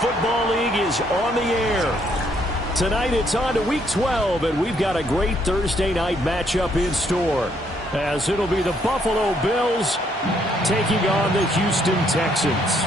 Football League is on the air. Tonight it's on to Week 12, and we've got a great Thursday night matchup in store, as it'll be the Buffalo Bills taking on the Houston Texans.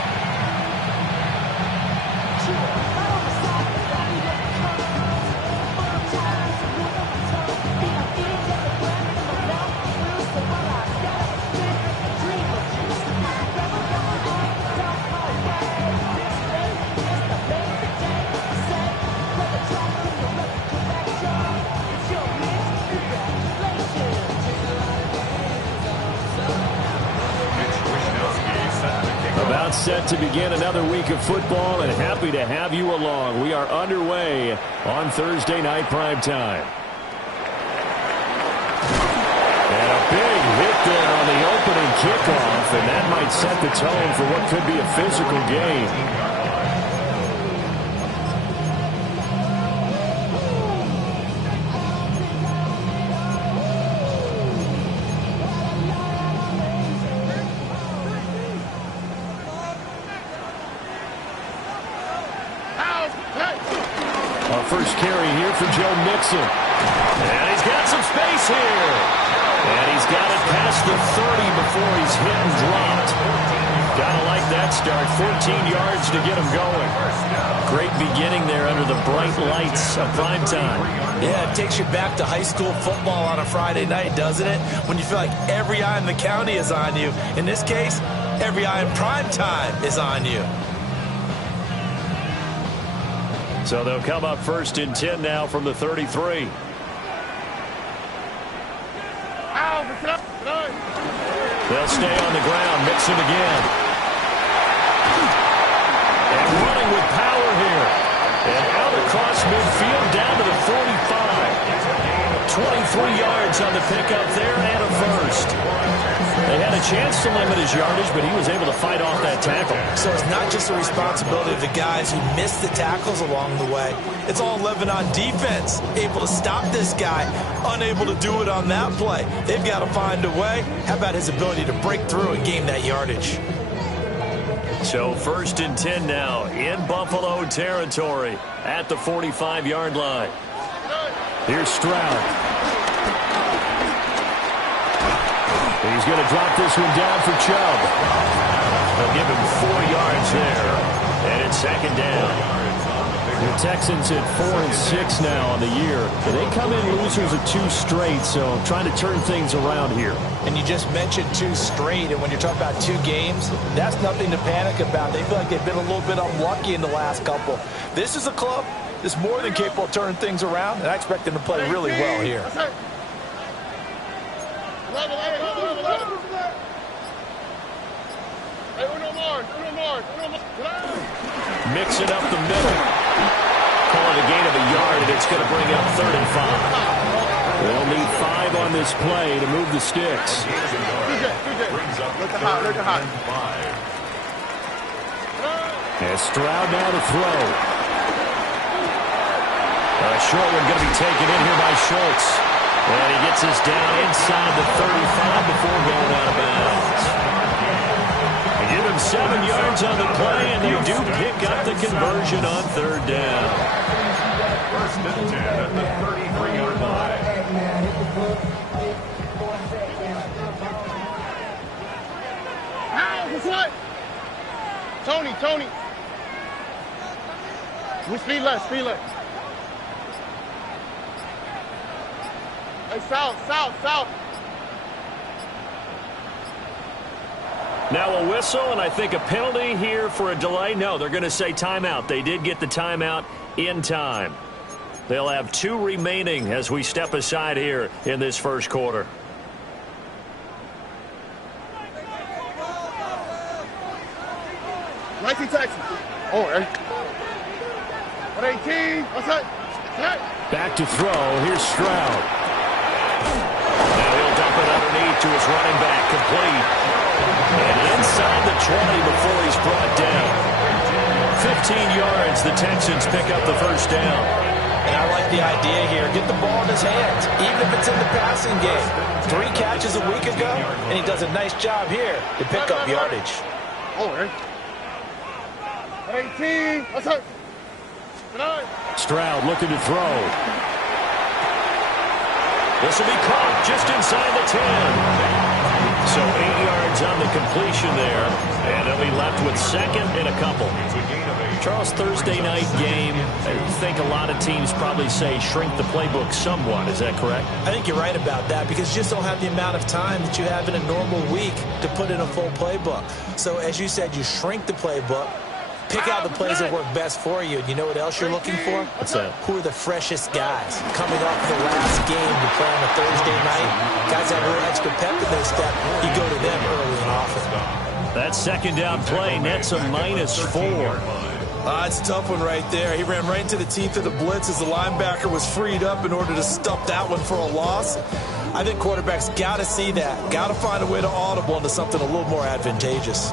Set to begin another week of football, and happy to have you along. We are underway on Thursday night primetime. And a big hit there on the opening kickoff, and that might set the tone for what could be a physical game. First carry here for Joe Mixon. And he's got some space here. And he's got it past the 30 before he's hit and dropped. Gotta like that start. 14 yards to get him going. Great beginning there under the bright lights of primetime. Yeah, it takes you back to high school football on a Friday night, doesn't it? When you feel like every eye in the county is on you. In this case, every eye in primetime is on you. So they'll come up first and 10 now from the 33. They'll stay on the ground. Mixon again. And running with power here. And out across midfield down to the 45. 23 yards on the pickup there and a first. They had a chance to limit his yardage, but he was able to fight off that tackle. So it's not just the responsibility of the guys who missed the tackles along the way. It's all living on defense. Able to stop this guy, unable to do it on that play. They've got to find a way. How about his ability to break through and gain that yardage? So first and 10 now in Buffalo territory at the 45-yard line. Here's Stroud. He's going to drop this one down for Chubb. They'll give him 4 yards there. And it's second down. The Texans at 4-6 now on the year. They come in losers of 2 straight, so trying to turn things around here. And you just mentioned 2 straight, and when you're talking about 2 games, that's nothing to panic about. They feel like they've been a little bit unlucky in the last couple. This is a club that's more than capable of turning things around, and I expect them to play really well here. Mix it up the middle. Call it a gain of a yard, and it's going to bring up 35. They'll need 5 on this play to move the sticks. And Stroud now to throw. A short one going to be taken in here by Schultz. And he gets us down inside the 35 before going out of bounds. They give him 7 yards on the play, and they do pick up the conversion on third down. First and 10 at the 33-yard line. Tony. We speed left. Hey, south. Now a whistle, and I think a penalty here for a delay. No, they're going to say timeout. They did get the timeout in time. They'll have 2 remaining as we step aside here in this first quarter. Nicely Texas. Oh, hey. 118. What's that? Back to throw. Here's Stroud. Now he'll dump it underneath to his running back. Complete. And inside the 20 before he's brought down. 15 yards. The Texans pick up the first down. And I like the idea here. Get the ball in his hands, even if it's in the passing game. 3 catches a week ago, and he does a nice job here to pick up yardage. Oh, hey. 18. Let's go. Stroud looking to throw. This will be caught just inside the 10. So 8 yards on the completion there, and they'll be left with second and a couple. Charles, Thursday night game, I think a lot of teams probably say shrink the playbook somewhat. Is that correct? I think you're right about that because you just don't have the amount of time that you have in a normal week to put in a full playbook. So as you said, you shrink the playbook, pick out the plays that work best for you. And you know what else you're looking for? What's that? Who are the freshest guys coming off the last game to play on a Thursday night? Guys that have a little extra pep in their step, you go to them early and often. That second down play nets a -4. It's a tough one right there. He ran right into the teeth of the blitz as the linebacker was freed up in order to stuff that one for a loss. I think quarterbacks got to see that. Got to find a way to audible into something a little more advantageous.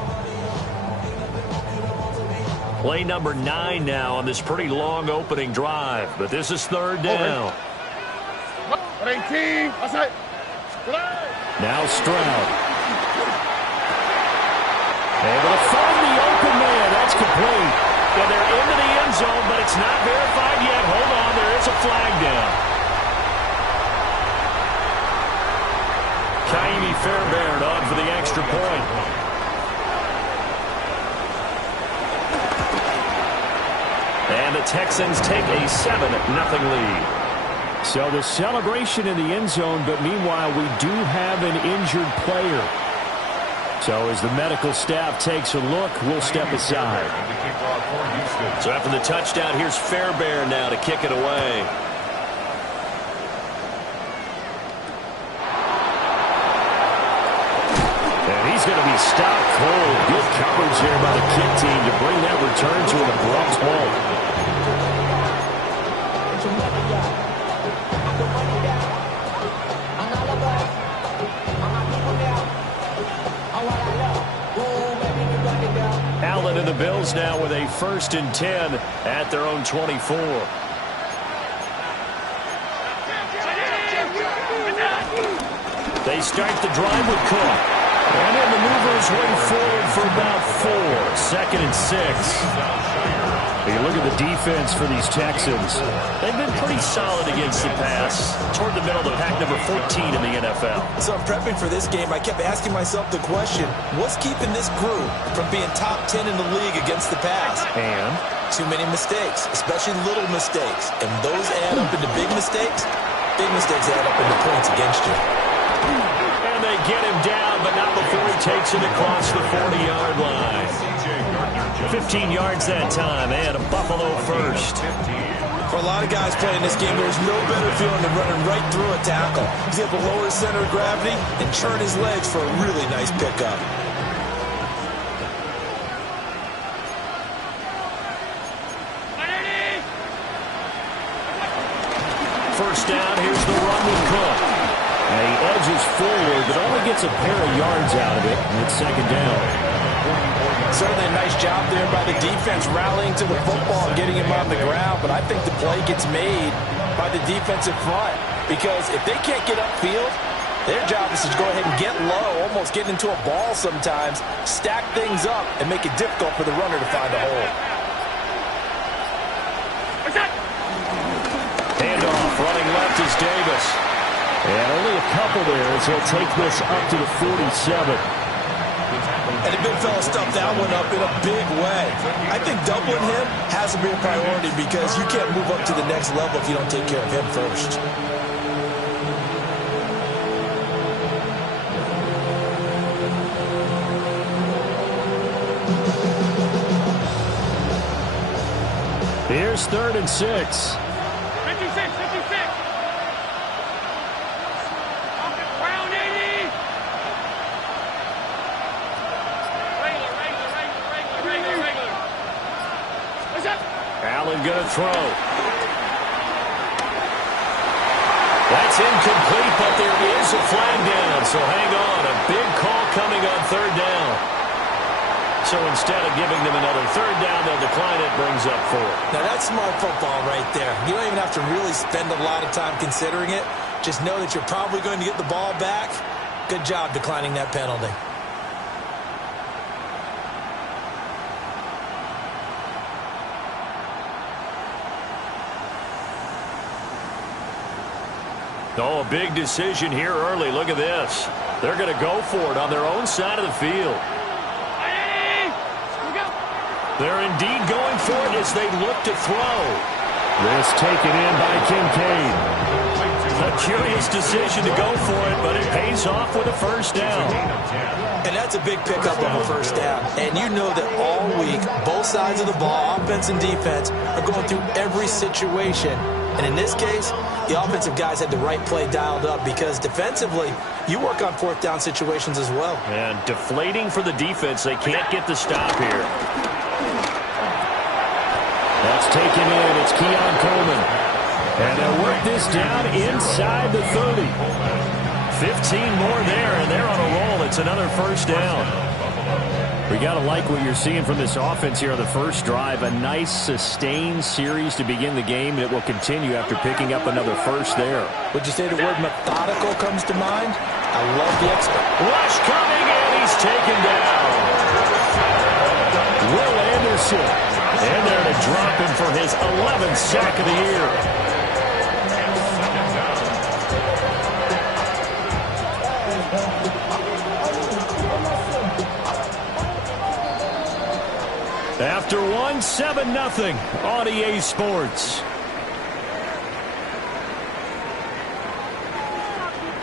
Play number 9 now on this pretty long opening drive, but this is third down. 18. Let's go. Now Stroud. Able to find the open man. That's complete. And they're into the end zone, but it's not verified yet. Hold on, there is a flag down. Kaimi Fairbairn on for the extra point. And the Texans take a 7-0 lead. So the celebration in the end zone, but meanwhile we do have an injured player. So as the medical staff takes a look, we'll step aside. So after the touchdown, here's Fairbairn now to kick it away. And he's going to be stopped cold. Good coverage there by the kick team to bring that return to an abrupt halt. Allen and the Bills now with a 1st and 10 at their own 24. They start the drive with Cook. And he'll maneuver his way forward for about 4. 2nd and 6. You look at the defense for these Texans. They've been pretty solid against the pass. Toward the middle of the pack, number 14 in the NFL. So I'm prepping for this game. I kept asking myself the question, what's keeping this group from being top 10 in the league against the pass? And? Too many mistakes, especially little mistakes. And those add up into big mistakes. Big mistakes add up into points against you. And they get him down, but not before he takes it across the 40-yard line. 15 yards that time, and a Buffalo first. For a lot of guys playing this game, there's no better feeling than running right through a tackle. He's able to lower his center of gravity and turn his legs for a really nice pickup. First down, here's the run with Cook. And he edges forward, but only gets a pair of yards out of it, and it's 2nd down. Certainly a nice job there by the defense rallying to the football and getting him on the ground, but I think the play gets made by the defensive front because if they can't get upfield, their job is to go ahead and get low, almost get into a ball sometimes, stack things up, and make it difficult for the runner to find a hole. Handoff, running left is Davis. And only a couple there as he'll take this up to the 47. And the big fella stuffed that one up in a big way. I think doubling him has to be a priority because you can't move up to the next level if you don't take care of him first. Here's 3rd and 6. 56. Round 80. Regular. What's up? Allen going to throw. That's incomplete, but there is a flag down, so hang on. A big call coming on 3rd down. So instead of giving them another 3rd down, they'll decline it, brings up 4. Now that's smart football right there. You don't even have to really spend a lot of time considering it. Just know that you're probably going to get the ball back. Good job declining that penalty. Oh, a big decision here early. Look at this. They're going to go for it on their own side of the field. They're indeed going for it as they look to throw. This taken in by Kincaid. A curious decision to go for it, but it pays off with a first down. And that's a big pickup of a first down. And you know that all week, both sides of the ball, offense and defense, are going through every situation. And in this case, the offensive guys had the right play dialed up because defensively, you work on fourth down situations as well. And deflating for the defense. They can't get the stop here. That's taken in. It's Keon Coleman. And they'll work this down inside the 30. 15 more there, and they're on a roll. It's another first down. We got to like what you're seeing from this offense here on the first drive. A nice, sustained series to begin the game that will continue after picking up another first there. Would you say the word methodical comes to mind? I love the expert. Rush coming, and he's taken down. Will Anderson. And there to drop him for his 11th sack of the year. After one, 7-0 on EA Sports.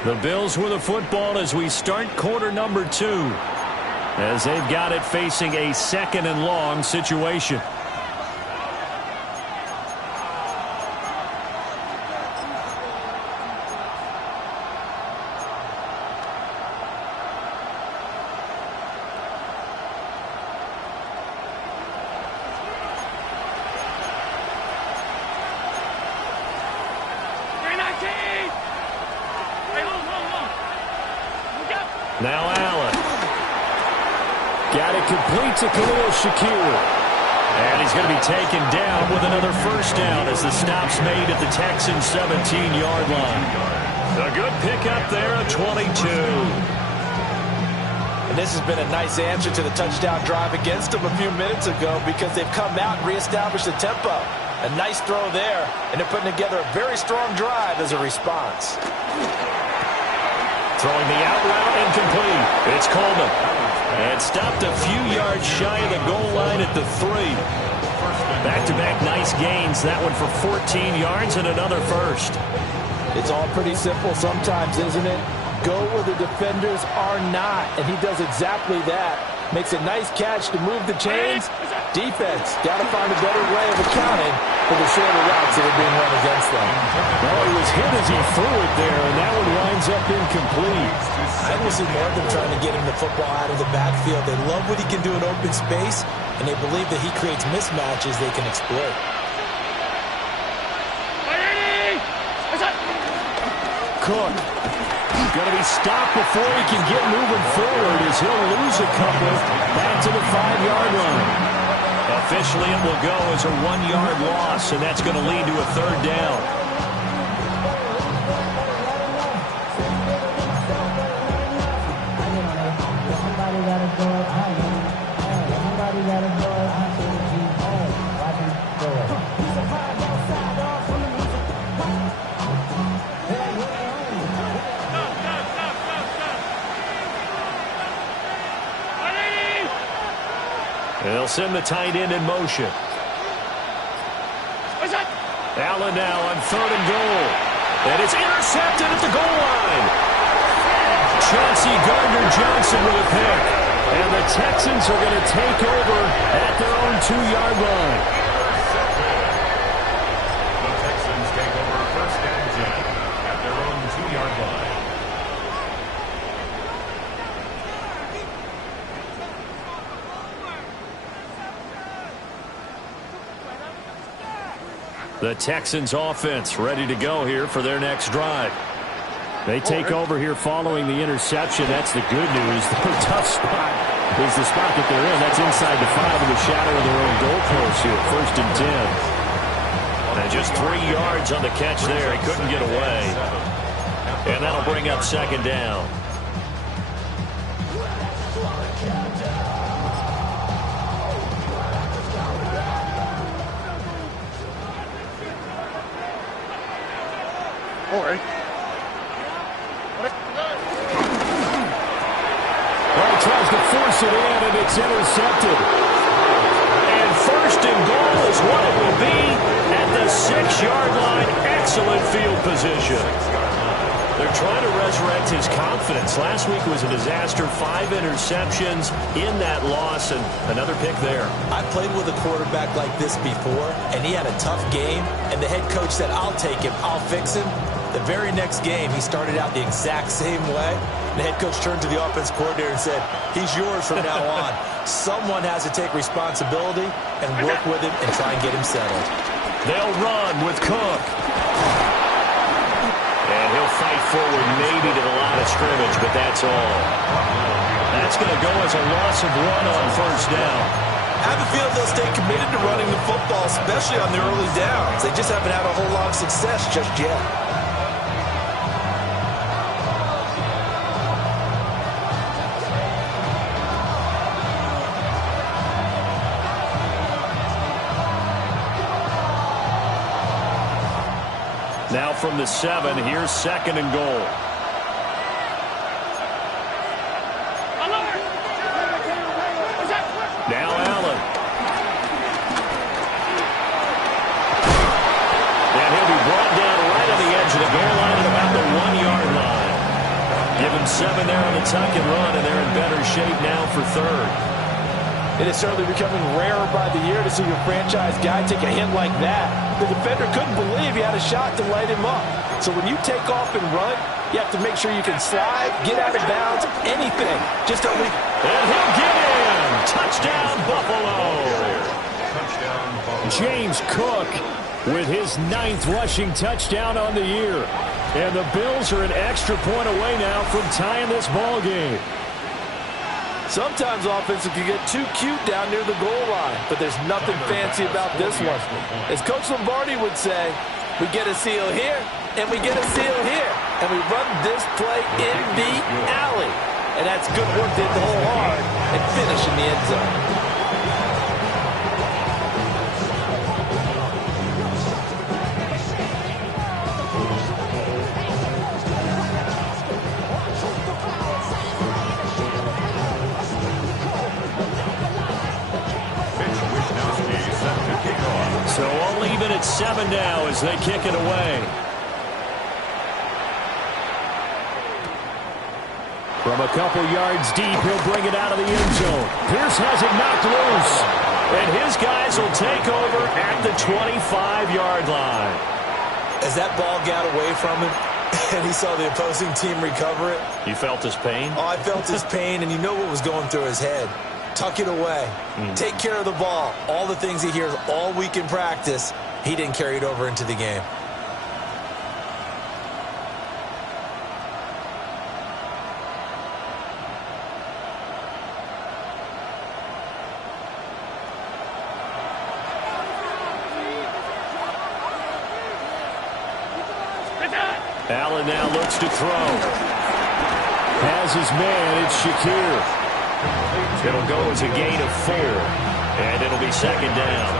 The Bills with the football as we start quarter number 2. As they've got it facing a 2nd and long situation. Now Allen. Got it complete to Khalil Shakir. And he's going to be taken down with another first down as the stop's made at the Texans' 17-yard line. A good pickup there at 22. And this has been a nice answer to the touchdown drive against them a few minutes ago because they've come out and reestablished the tempo. A nice throw there, and they're putting together a very strong drive as a response. Throwing the out route incomplete. It's Coleman. And stopped a few yards shy of the goal line at the 3. Back-to-back nice gains. That one for 14 yards and another first. It's all pretty simple sometimes, isn't it? Go where the defenders are not, and he does exactly that. Makes a nice catch to move the chains. Defense got to find a better way of accounting for the shorter routes that are being run against them. Well, he was hit as he threw it there, and that one winds up incomplete. I will see more of them trying to get him the football out of the backfield. They love what he can do in open space, and they believe that he creates mismatches they can exploit. Cook. Going to be stopped before he can get moving forward as he'll lose a couple back to the 5-yard line. Officially, it will go as a 1-yard loss, and that's going to lead to a third down. They'll send the tight end in motion. Allen now on 3rd and goal. And it's intercepted at the goal line. Chauncey Gardner-Johnson with a pick. And the Texans are going to take over at their own 2-yard line. The Texans take over 1st and 10 at their own 2-yard line. The Texans offense ready to go here for their next drive. They take over here following the interception. That's the good news. The tough spot is the spot that they're in. That's inside the 5 in the shadow of their own goalpost here. 1st and 10. And just 3 yards on the catch there. He couldn't get away. And that'll bring up 2nd down. All right. force it in, and it's intercepted. And first and goal is what it will be at the 6-yard line. Excellent field position. They're trying to resurrect his confidence. Last week was a disaster. 5 interceptions in that loss, and another pick there. I played with a quarterback like this before, and he had a tough game, and the head coach said, I'll take him, I'll fix him. The very next game, he started out the exact same way. The head coach turned to the offense coordinator and said, he's yours from now on. Someone has to take responsibility and work with him and try and get him settled. They'll run with Cook. And he'll fight forward maybe to the line of scrimmage, but that's all. That's going to go as a loss of 1 on first down. I have a feeling they'll stay committed to running the football, especially on the early downs. They just haven't had a whole lot of success just yet. Now from the 7, here's 2nd and goal. Now Allen. And he'll be brought down right on the edge of the goal line at about the 1-yard line. Give him 7 there on the tuck and run, and they're in better shape now for 3rd. It is certainly becoming rarer by the year to see your franchise guy take a hit like that. The defender couldn't believe he had a shot to light him up. So when you take off and run, you have to make sure you can slide, get out of bounds, anything. Just don't leave. And he'll get in. Touchdown, Buffalo. James Cook with his 9th rushing touchdown on the year. And the Bills are an extra point away now from tying this ball game. Sometimes offenses can get too cute down near the goal line, but there's nothing fancy about this one. As Coach Lombardi would say, we get a seal here, and we get a seal here, and we run this play in the alley. And that's good work to hit the hole hard and finish in the end zone. So all even at 7 now as they kick it away. From a couple yards deep, he'll bring it out of the end zone. Pierce has it knocked loose. And his guys will take over at the 25-yard line. As that ball got away from him and he saw the opposing team recover it. You felt his pain? Oh, I felt his pain, and you know what was going through his head. Tuck it away. Take care of the ball. All the things he hears all week in practice, he didn't carry it over into the game. Allen now looks to throw. Has his man, it's Shakir. It'll go as a gain of 4, and it'll be 2nd down.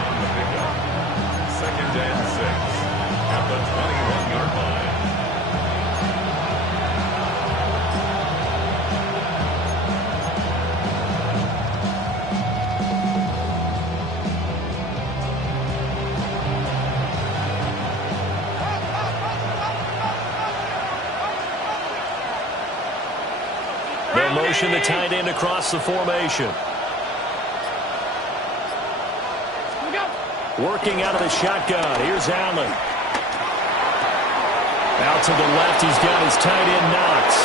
2nd and 6 at the 21-yard line. They'll motion the tight end across the formation. Working out of the shotgun. Here's Allen. Out to the left, he's got his tight end Knox.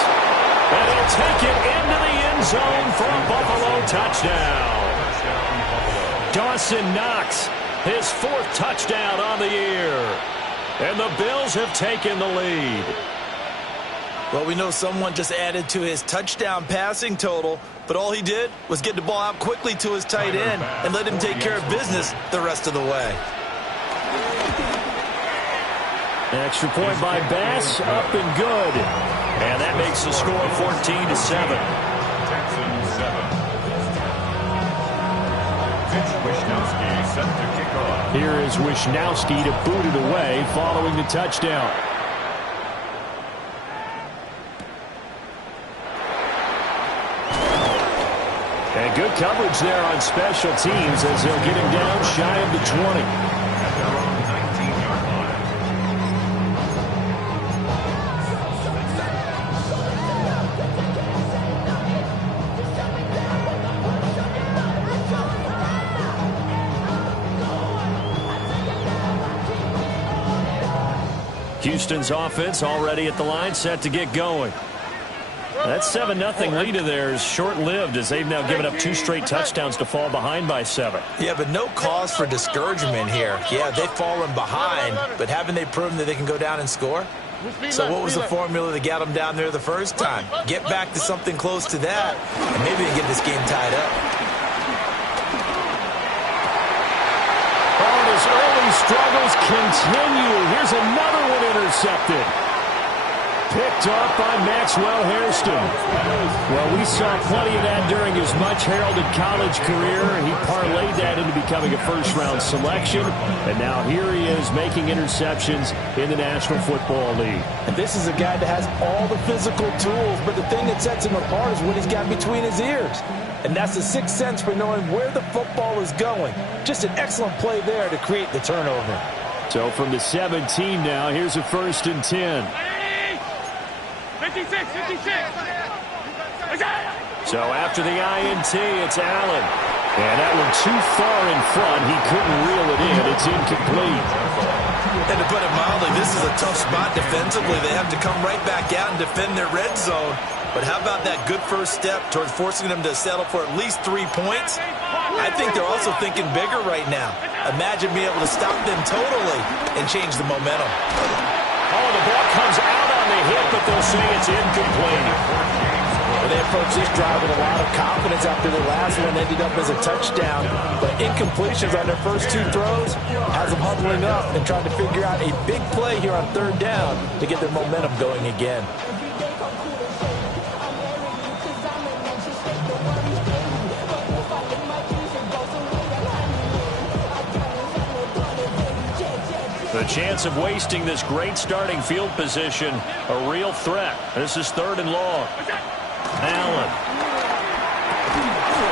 And he'll take it into the end zone for a Buffalo touchdown. Dawson Knox, his 4th touchdown on the year. And the Bills have taken the lead. Well, we know someone just added to his touchdown passing total, but all he did was get the ball out quickly to his tight end and let him take care of business the rest of the way. Extra point by Bass, up and good. And that makes the score 14-7. Texans 7. Pitch Wisnowski set to kick off. Here is Wisnowski to boot it away following the touchdown. And good coverage there on special teams as they'll get him down shy of the 20. At their own 19-yard line. Houston's offense already at the line, set to get going. That 7-0 lead of theirs short-lived as they've now given up 2 straight touchdowns to fall behind by 7. Yeah, but no cause for discouragement here. Yeah, they've fallen behind, but haven't they proven that they can go down and score? So what was the formula that got them down there the first time? Get back to something close to that, and maybe they get this game tied up. Oh, his early struggles continue. Here's another one intercepted. Picked off by Maxwell Hairston. Well, we saw plenty of that during his much-heralded college career. He parlayed that into becoming a first-round selection, and now here he is making interceptions in the National Football League. And this is a guy that has all the physical tools, but the thing that sets him apart is what he's got between his ears. And that's the sixth sense for knowing where the football is going. Just an excellent play there to create the turnover. So from the 17 now, here's a 1st and 10. 56, 56. So after the INT, it's Allen. And that one too far in front. He couldn't reel it in. It's incomplete. And to put it mildly, this is a tough spot defensively. They have to come right back out and defend their red zone. But how about that good first step towards forcing them to settle for at least 3 points? I think they're also thinking bigger right now. Imagine being able to stop them totally and change the momentum. Oh, the ball comes out on the hit, but they'll say it's incomplete. Well, they approached this drive with a lot of confidence after their last one ended up as a touchdown. But incompletions on their first 2 throws has them huddling up and trying to figure out a big play here on 3rd down to get their momentum going again. The chance of wasting this great starting field position, a real threat. This is 3rd and long. Allen.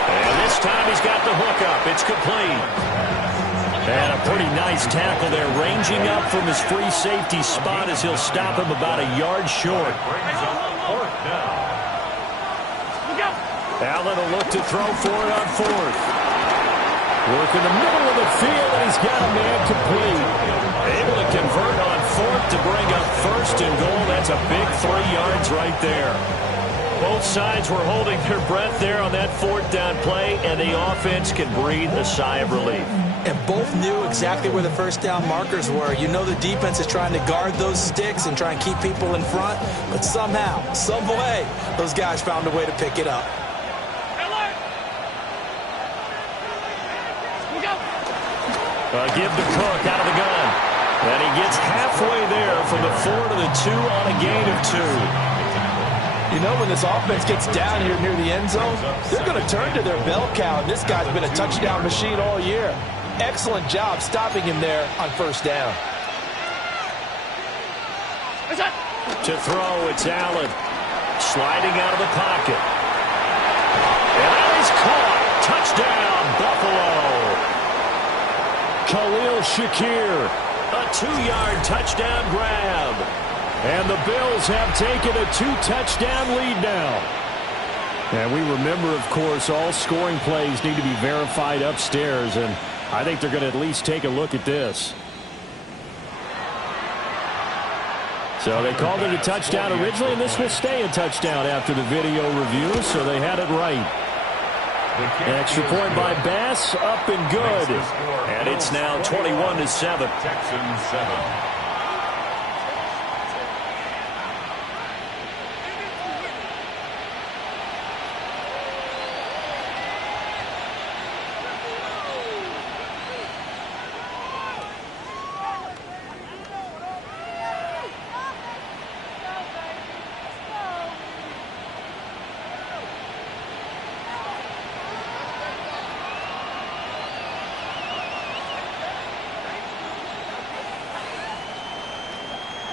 And this time he's got the hook up. It's complete. And a pretty nice tackle there, ranging up from his free safety spot as he'll stop him about a yard short. Allen will look to throw for it on 4th. Work in the middle of the field, and he's got a man complete. Able to convert on 4th to bring up 1st and goal. That's a big 3 yards right there. Both sides were holding their breath there on that 4th down play, and the offense can breathe a sigh of relief. And both knew exactly where the first down markers were. You know the defense is trying to guard those sticks and try and keep people in front, but somehow, some way, those guys found a way to pick it up. Give to Cook out of the gun. And he gets halfway there from the 4 to the 2 on a gain of 2. You know, when this offense gets down here near the end zone, they're going to turn to their bell cow, and this guy's been a touchdown machine all year. Excellent job stopping him there on 1st down. To throw, it's Allen. Sliding out of the pocket. And that is caught. Touchdown, Buffalo. Khalil Shakir, a 2-yard touchdown grab. And the Bills have taken a 2-touchdown lead now. And we remember, of course, all scoring plays need to be verified upstairs, and I think they're going to at least take a look at this. So they called it a touchdown originally, and this will stay a touchdown after the video review, so they had it right. Extra point by Bass, up and good. And it's now 21-7. Texans 7.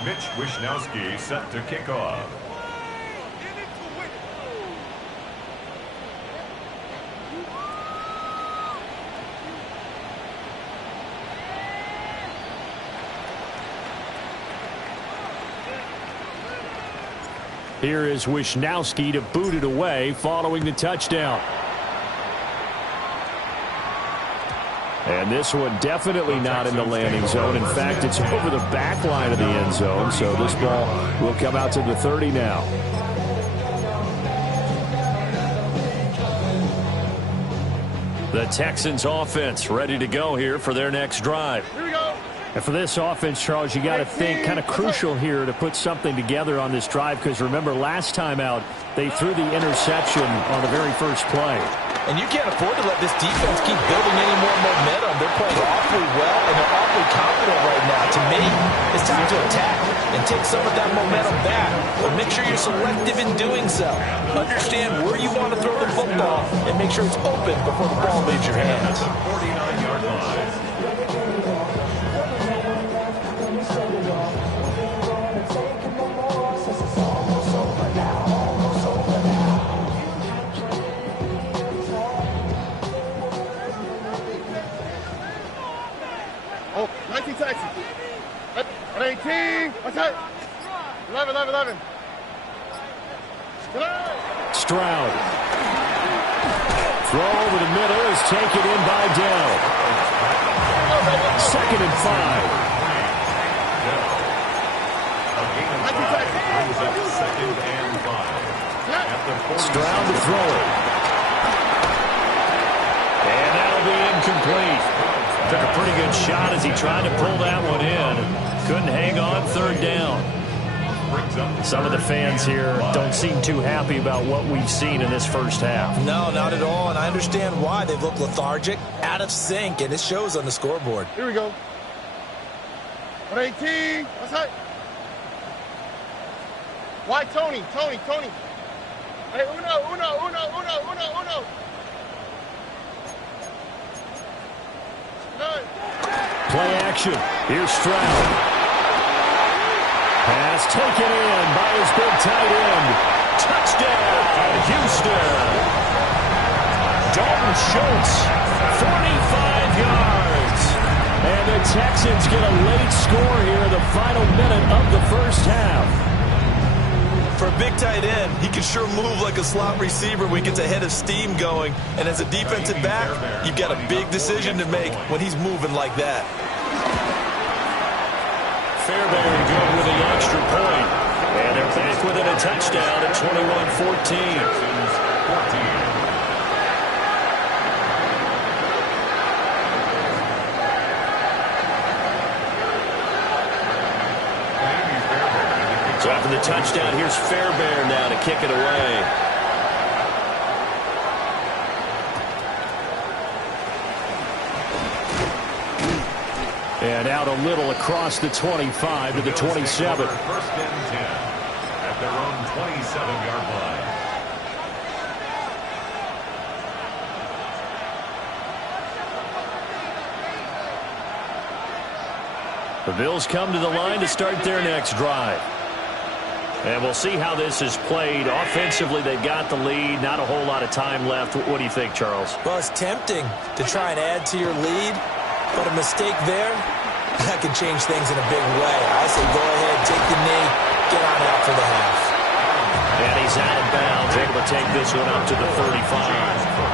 Mitch Wishnowsky set to kick off. Here is Wisnowski to boot it away following the touchdown. And this one definitely not in the landing zone. In fact, it's over the back line of the end zone. So this ball will come out to the 30 now. The Texans offense ready to go here for their next drive. Here we go. And for this offense, Charles, you got to think kind of crucial here to put something together on this drive, because remember last time out they threw the interception on the very first play. And you can't afford to let this defense keep building any more momentum. They're playing awfully well, and they're awfully confident right now. To me, it's time to attack and take some of that momentum back. But make sure you're selective in doing so. Understand where you want to throw the football and make sure it's open before the ball leaves your hands. 49-yard line. Oh, 19 Texans. At 18. What's that? 11. Stroud. Throw over the middle is taken in by Dell. 2nd and 5. Stroud to throw it. And that'll be incomplete. Took a pretty good shot as he tried to pull that one in. Couldn't hang on, 3rd down. Some of the fans here don't seem too happy about what we've seen in this first half. No, not at all, and I understand why. They've looked lethargic, out of sync, and it shows on the scoreboard. Here we go. 18. What's that? Why Tony? Hey, uno. Play action. Here's Stroud. Pass taken in by his big tight end. Touchdown, Houston. Dalton Schultz, 45 yards. And the Texans get a late score here in the final minute of the first half. For a big tight end, he can sure move like a slot receiver when he gets a head of steam going. And as a defensive back, you've got a big decision to make when he's moving like that. Fairbairn good with the extra point. And they're back within a touchdown at 21-14. So after the touchdown, here's Fairbairn now to kick it away. And out a little across the 25 to the 27. 1st and 10 at their own 27-yard line. The Bills come to the line to start their next drive. And we'll see how this is played. Offensively, they've got the lead. Not a whole lot of time left. What do you think, Charles? Well, it's tempting to try and add to your lead, but a mistake there, that can change things in a big way. I say go ahead, take the knee, get on out for the half. And he's out of bounds, able to take this one up to the 35.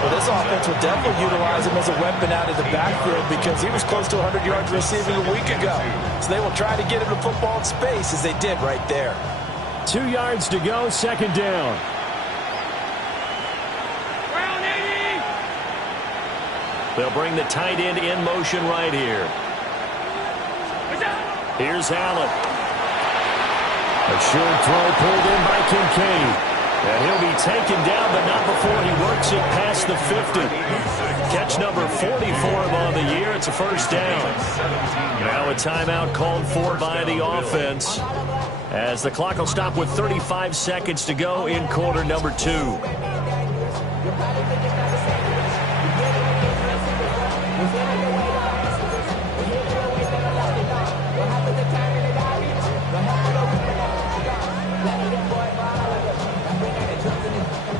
Well, this offense will definitely utilize him as a weapon out of the backfield because he was close to 100 yards receiving a week ago. So they will try to get him the football in space as they did right there. 2 yards to go, 2nd down. They'll bring the tight end in motion right here. Here's Allen. A short throw pulled in by Kincaid. And he'll be taken down, but not before he works it past the 50. Catch number 40 for him on the year. It's a 1st down. Now a timeout called for by the offense, as the clock will stop with 35 seconds to go in quarter number 2.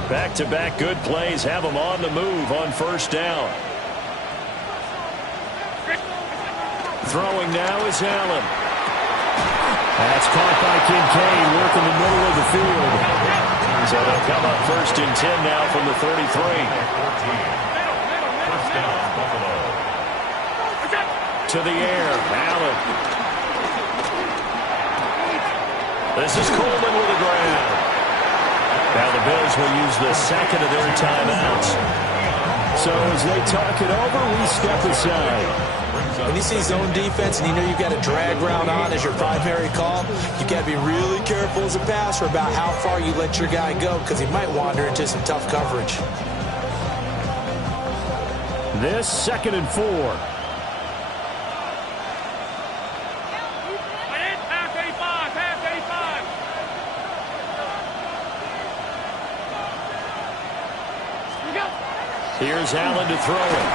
Back-to-back good plays have them on the move on 1st down. Throwing now is Allen. That's caught by Kincaid, working the middle of the field. So they'll come up 1st and 10 now from the 33. First down, Buffalo. To the air, Allen. This is Coleman with a grab. Now the Bills will use the second of their timeouts. So as they talk it over, we step aside. When you see zone defense and you know you've got a drag route on as your primary call, you got to be really careful as a passer about how far you let your guy go because he might wander into some tough coverage. This 2nd and 4. Here's Allen to throw it.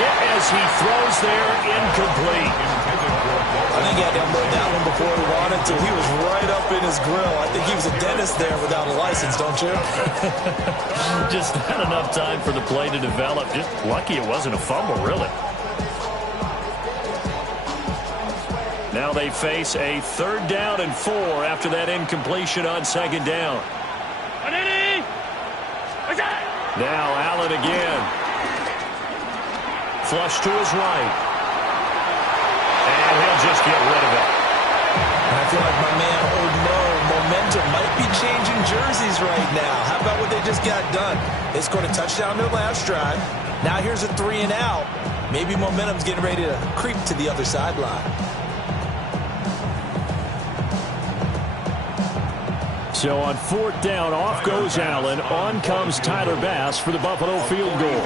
Hit as he throws there, incomplete. I think he had to unload that one before he wanted to. He was right up in his grill. I think he was a dentist there without a license, don't you? Just not enough time for the play to develop. Just lucky it wasn't a fumble, really. Now they face a 3rd down and 4 after that incompletion on 2nd down. Now Allen again. Flush to his right. And he'll just get rid of it. I feel like my man, Old Mo, momentum might be changing jerseys right now. How about what they just got done? They scored a touchdown their last drive. Now here's a 3 and out. Maybe momentum's getting ready to creep to the other sideline. So on 4th down, off goes Allen. On comes Tyler Bass for the Buffalo field goal.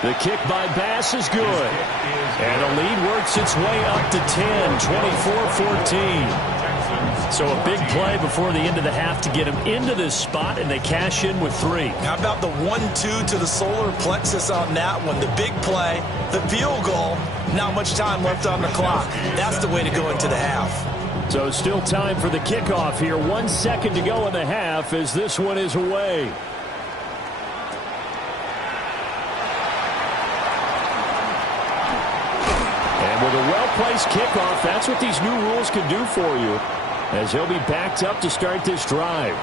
The kick by Bass is good. And the lead works its way up to 10, 24-14. So a big play before the end of the half to get him into this spot, and they cash in with 3. How about the 1-2 to the solar plexus on that one? The big play, the field goal, not much time left on the clock. That's the way to go into the half. So still time for the kickoff here. 1 second to go in the half as this one is away. And with a well-placed kickoff, that's what these new rules can do for you, as he'll be backed up to start this drive.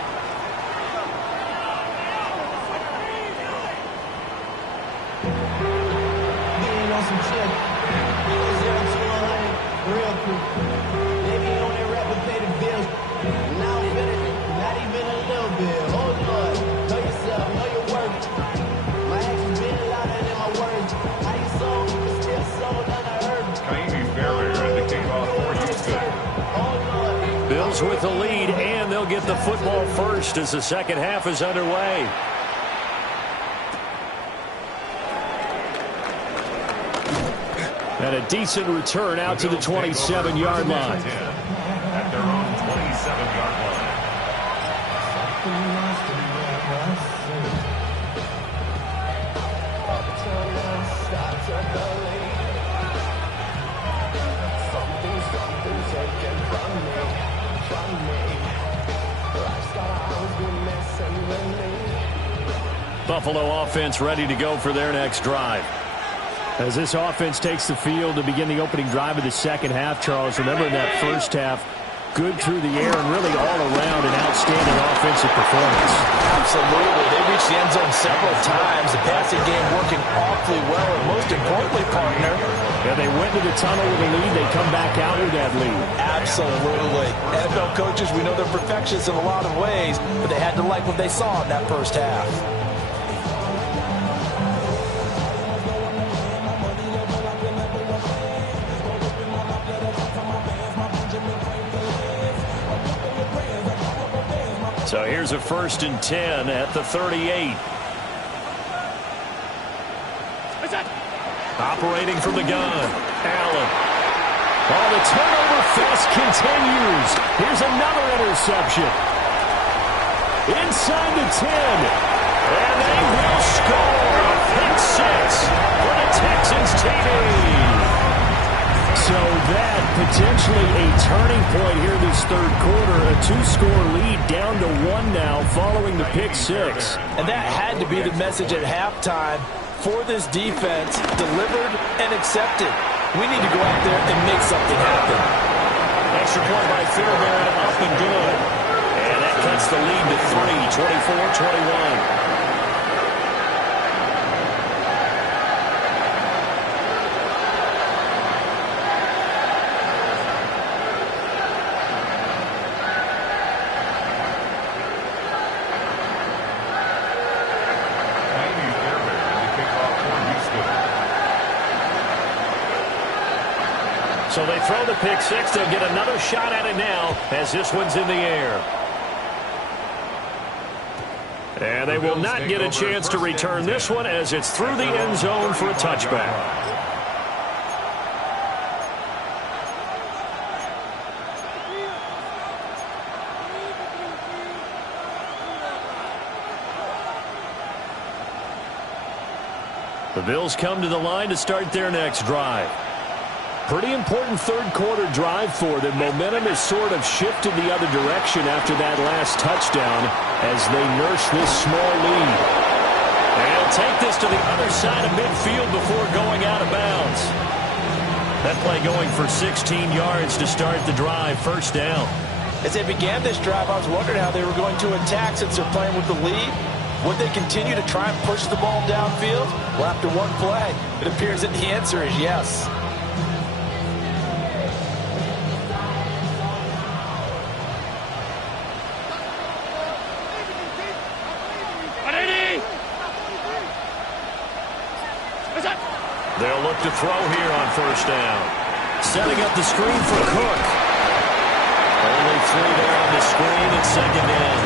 With the lead, and they'll get the football first as the second half is underway. And a decent return out to the 27-yard line. At their own 27-yard line. Buffalo offense ready to go for their next drive. As this offense takes the field to begin the opening drive of the second half, Charles, remember in that first half, good through the air and really all around an outstanding offensive performance. Absolutely. They reached the end zone several times. The passing game working awfully well, and most importantly, partner. Yeah, they went to the tunnel with a lead. They come back out with that lead. Absolutely. NFL coaches, we know they're perfectionists in a lot of ways, but they had to like what they saw in that first half. So here's a 1st and 10 at the 38. Operating from the gun, Allen. Oh, the turnover fest continues. Here's another interception. Inside the 10. And they will score. Pick 6 for the Texans TV. So that potentially a turning point here this third quarter. A 2-score lead down to 1 now following the pick 6. And that had to be the message at halftime for this defense, delivered and accepted. We need to go out there and make something happen. Extra point by Fairbairn, up and good. And that cuts the lead to 3, 24-21. So they throw the pick six. They'll get another shot at it now as this one's in the air. And they will not get a chance to return this one as it's through the end zone for a touchback. The Bills come to the line to start their next drive. Pretty important third-quarter drive for them. Momentum has sort of shifted the other direction after that last touchdown as they nurse this small lead. They'll take this to the other side of midfield before going out of bounds. That play going for 16 yards to start the drive, first down. As they began this drive, I was wondering how they were going to attack since they're playing with the lead. Would they continue to try and push the ball downfield? Well, after one play, it appears that the answer is yes. They'll look to throw here on first down. Setting up the screen for Cook. Only 3 there on the screen and second down.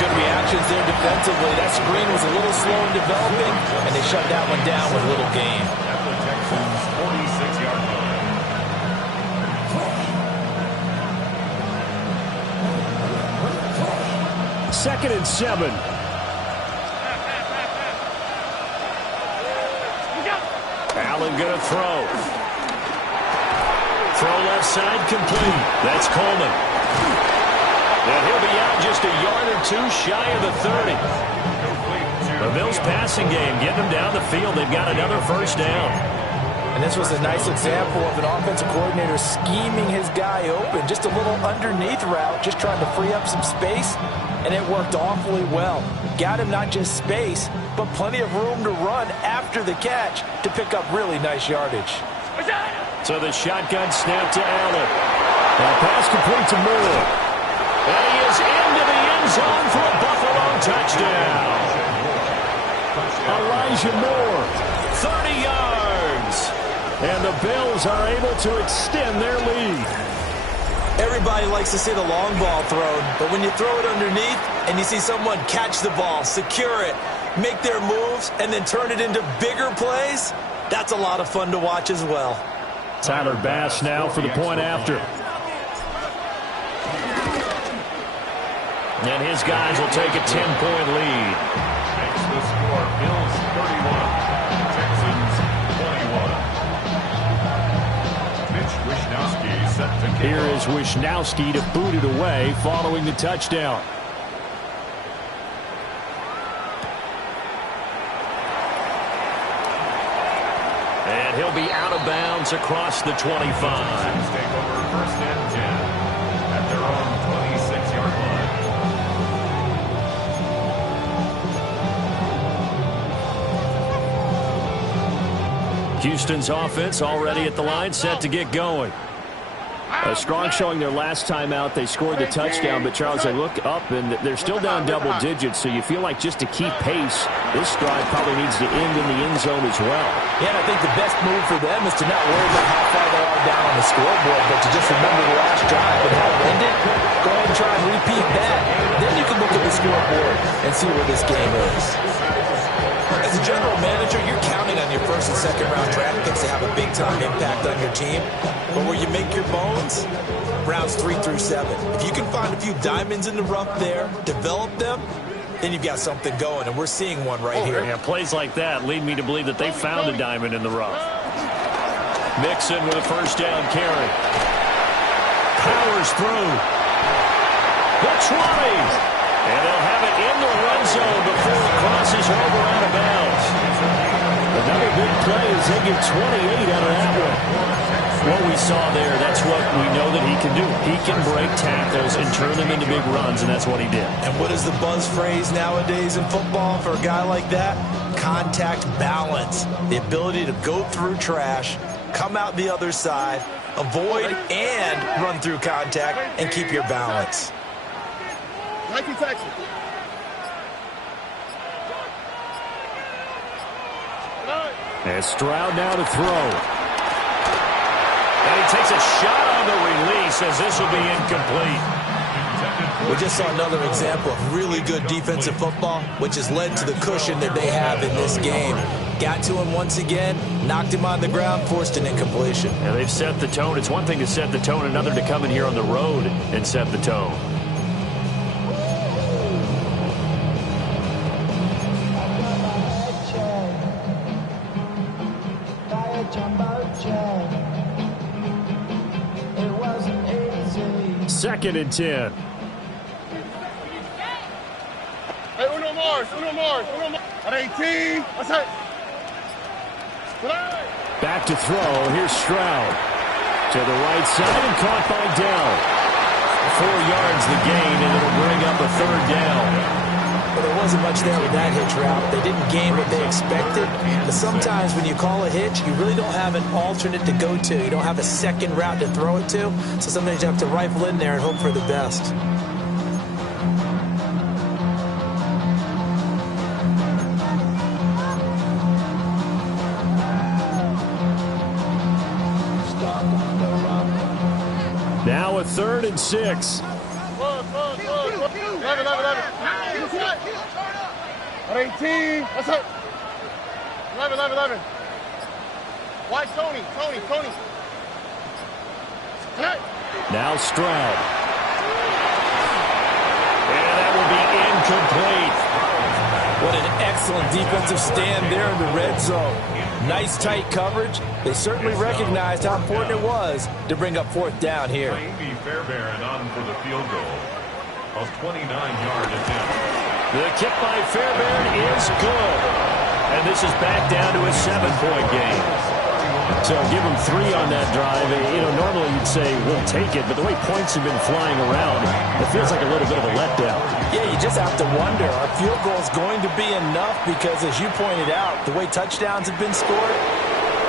Good reactions there defensively. That screen was a little slow in developing, and they shut that one down with little gain. At the Texans' 46-yard line. Second and 7. Allen going to throw. Throw left side complete. That's Coleman. And he'll be out just a yard or two shy of the 30. The Bills passing game getting them down the field. They've got another first down. And this was a nice example of an offensive coordinator scheming his guy open. Just a little underneath route, just trying to free up some space, and it worked awfully well. Got him not just space, but plenty of room to run after the catch to pick up really nice yardage. So the shotgun snap to Allen. Now pass complete to Moore. And he is into the end zone for a Buffalo touchdown. Elijah Moore. 30 yards. And the Bills are able to extend their lead. Everybody likes to see the long ball thrown, but when you throw it underneath and you see someone catch the ball, secure it, make their moves, and then turn it into bigger plays, that's a lot of fun to watch as well. Tyler Bass now for the point after. And his guys will take a 10-point lead. Makes the score Bills 31, Texans 21. Mitch Wishnowsky set to kick. Here is Wishnowsky to boot it away following the touchdown. And he'll be out of bounds across the 25. Texans take over first and 10 at their own 26-yard line. Houston's offense already at the line, set to get going. A strong showing their last time out. They scored the touchdown, but Charles, they look up and they're still down double digits, so you feel like just to keep pace, this drive probably needs to end in the end zone as well. Yeah, and I think the best move for them is to not worry about how far they are down on the scoreboard, but to just remember the last drive and how it ended. Go ahead and try and repeat that. Then you can look at the scoreboard and see where this game is. As a general manager, you're counting on your first and second round draft picks to have a big-time impact on your team. But where you make your bones, rounds 3 through 7. If you can find a few diamonds in the rough there, develop them, then you've got something going, and we're seeing one right here. Yeah, plays like that lead me to believe that they found a diamond in the rough. Mixon with a first down carry. Powers through. The 20. And they'll have it in the red zone before it crosses over out of bounds. Another big play as they get 28 out of that one. What we saw there, that's what we know that he can do. He can break tackles and turn them into big runs, and that's what he did. And what is the buzz phrase nowadays in football for a guy like that? Contact balance. The ability to go through trash, come out the other side, avoid and run through contact, and keep your balance. And Stroud now to throw. And he takes a shot on the release as this will be incomplete. We just saw another example of really good defensive football, which has led to the cushion that they have in this game. Got to him once again, knocked him on the ground, forced an incompletion. And they've set the tone. It's one thing to set the tone, another to come in here on the road and set the tone. Second and 10. Hey, uno more. At 18. What's that? Back to throw. Here's Stroud. To the right side and caught by Dell. 4 yards the gain, and it'll bring up a third down. But there wasn't much there with that hitch route. They didn't gain what they expected. But sometimes when you call a hitch, you really don't have an alternate to go to. You don't have a second route to throw it to. So sometimes you have to rifle in there and hope for the best. Now a 3rd and 6. 11. At 18. What's up? 11. Why Tony? Hey. Now Stroud. And that will be incomplete. What an excellent defensive stand there in the red zone. Nice tight coverage. They certainly recognized how important it was to bring up 4th down here. Amy Fairbairn on for the field goal. A 29-yard attempt. The kick by Fairbairn is good. And this is back down to a 7-point game. So give them 3 on that drive. Normally you'd say, we'll take it. But the way points have been flying around, it feels like a little bit of a letdown. Yeah, you just have to wonder, are field goals going to be enough? Because as you pointed out, the way touchdowns have been scored,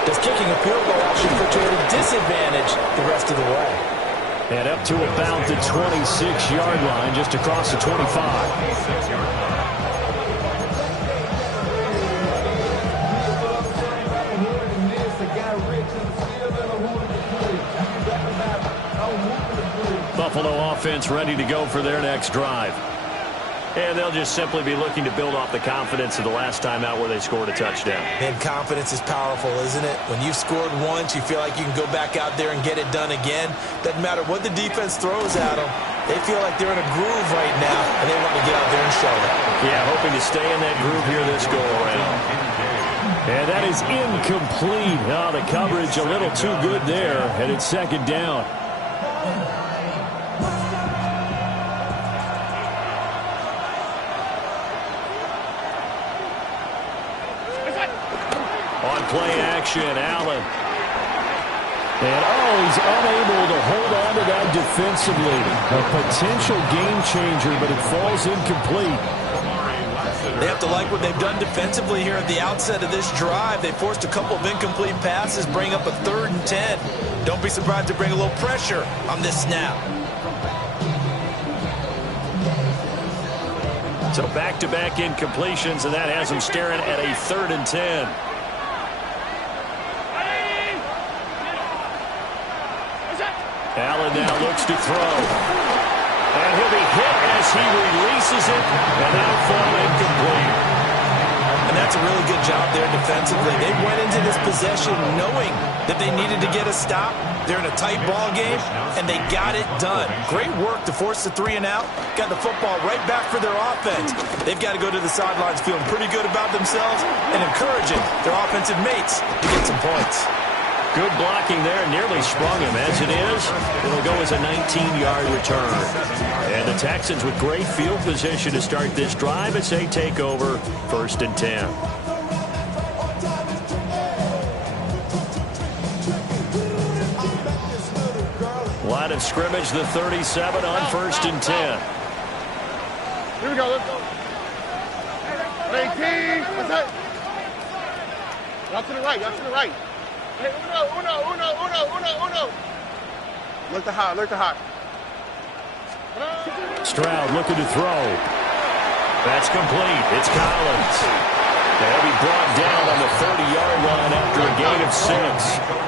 does kicking a field goal actually put you at a disadvantage the rest of the way? And up to about the 26-yard line, just across the 25. Buffalo offense ready to go for their next drive. And they'll just simply be looking to build off the confidence of the last time out where they scored a touchdown. And confidence is powerful, isn't it? When you've scored once, you feel like you can go back out there and get it done again. Doesn't matter what the defense throws at them. They feel like they're in a groove right now, and they want to get out there and show it. Yeah, hoping to stay in that groove here this go-around. And that is incomplete. Oh, the coverage a little too good there, and it's 2nd down. Play action, Allen. And, he's unable to hold on to that defensively. A potential game changer, but it falls incomplete. They have to like what they've done defensively here at the outset of this drive. They forced a couple of incomplete passes, bring up a 3rd and 10. Don't be surprised to bring a little pressure on this snap. So back-to-back incompletions, and that has them staring at a 3rd and 10. Allen now looks to throw. And he'll be hit as he releases it, and that'll fall incomplete. And that's a really good job there defensively. They went into this possession knowing that they needed to get a stop. They're in a tight ball game, and they got it done. Great work to force the 3 and out. Got the football right back for their offense. They've got to go to the sidelines feeling pretty good about themselves and encouraging their offensive mates to get some points. Good blocking there, nearly sprung him. As it is, it'll go as a 19-yard return. And the Texans with great field position to start this drive as they take over 1st and 10. Line of scrimmage, the 37 on 1st and 10. Here we go. Let's go. 18. What's that? Y'all to the right. Y'all to the right. Hey, uno. Look to high. Stroud looking to throw. That's complete. It's Collins. They'll be brought down on the 30-yard line after a gain of 6.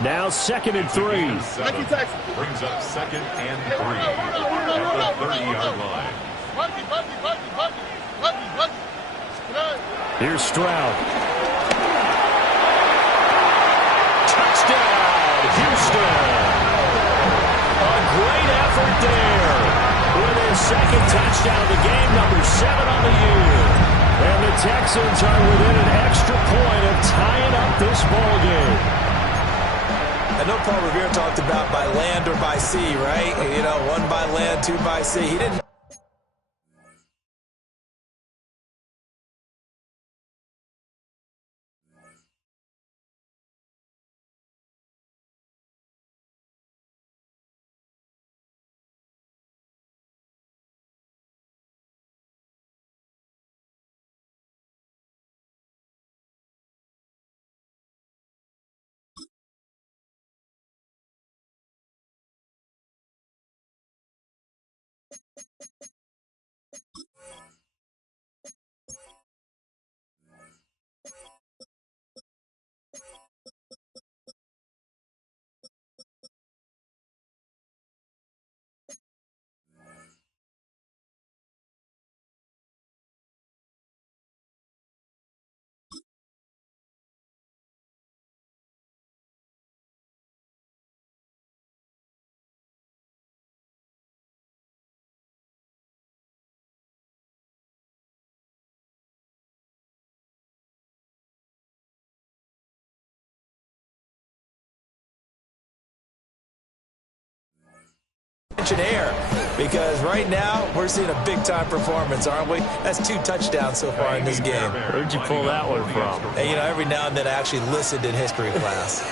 Now 2nd and 3. Brings up 2nd and 3 at the 30-yard line. Here's Stroud. Touchdown, Houston. A great effort there. With his 2nd touchdown of the game, number 7 on the year. And the Texans are within an extra point of tying up this ball game. I know Paul Revere talked about by land or by sea, right? You know, 1 by land, 2 by sea. He didn't. Air, because right now we're seeing a big-time performance, aren't we? That's 2 touchdowns so far in this game. Where'd you pull that one from? Hey, you know, every now and then I actually listened in history class.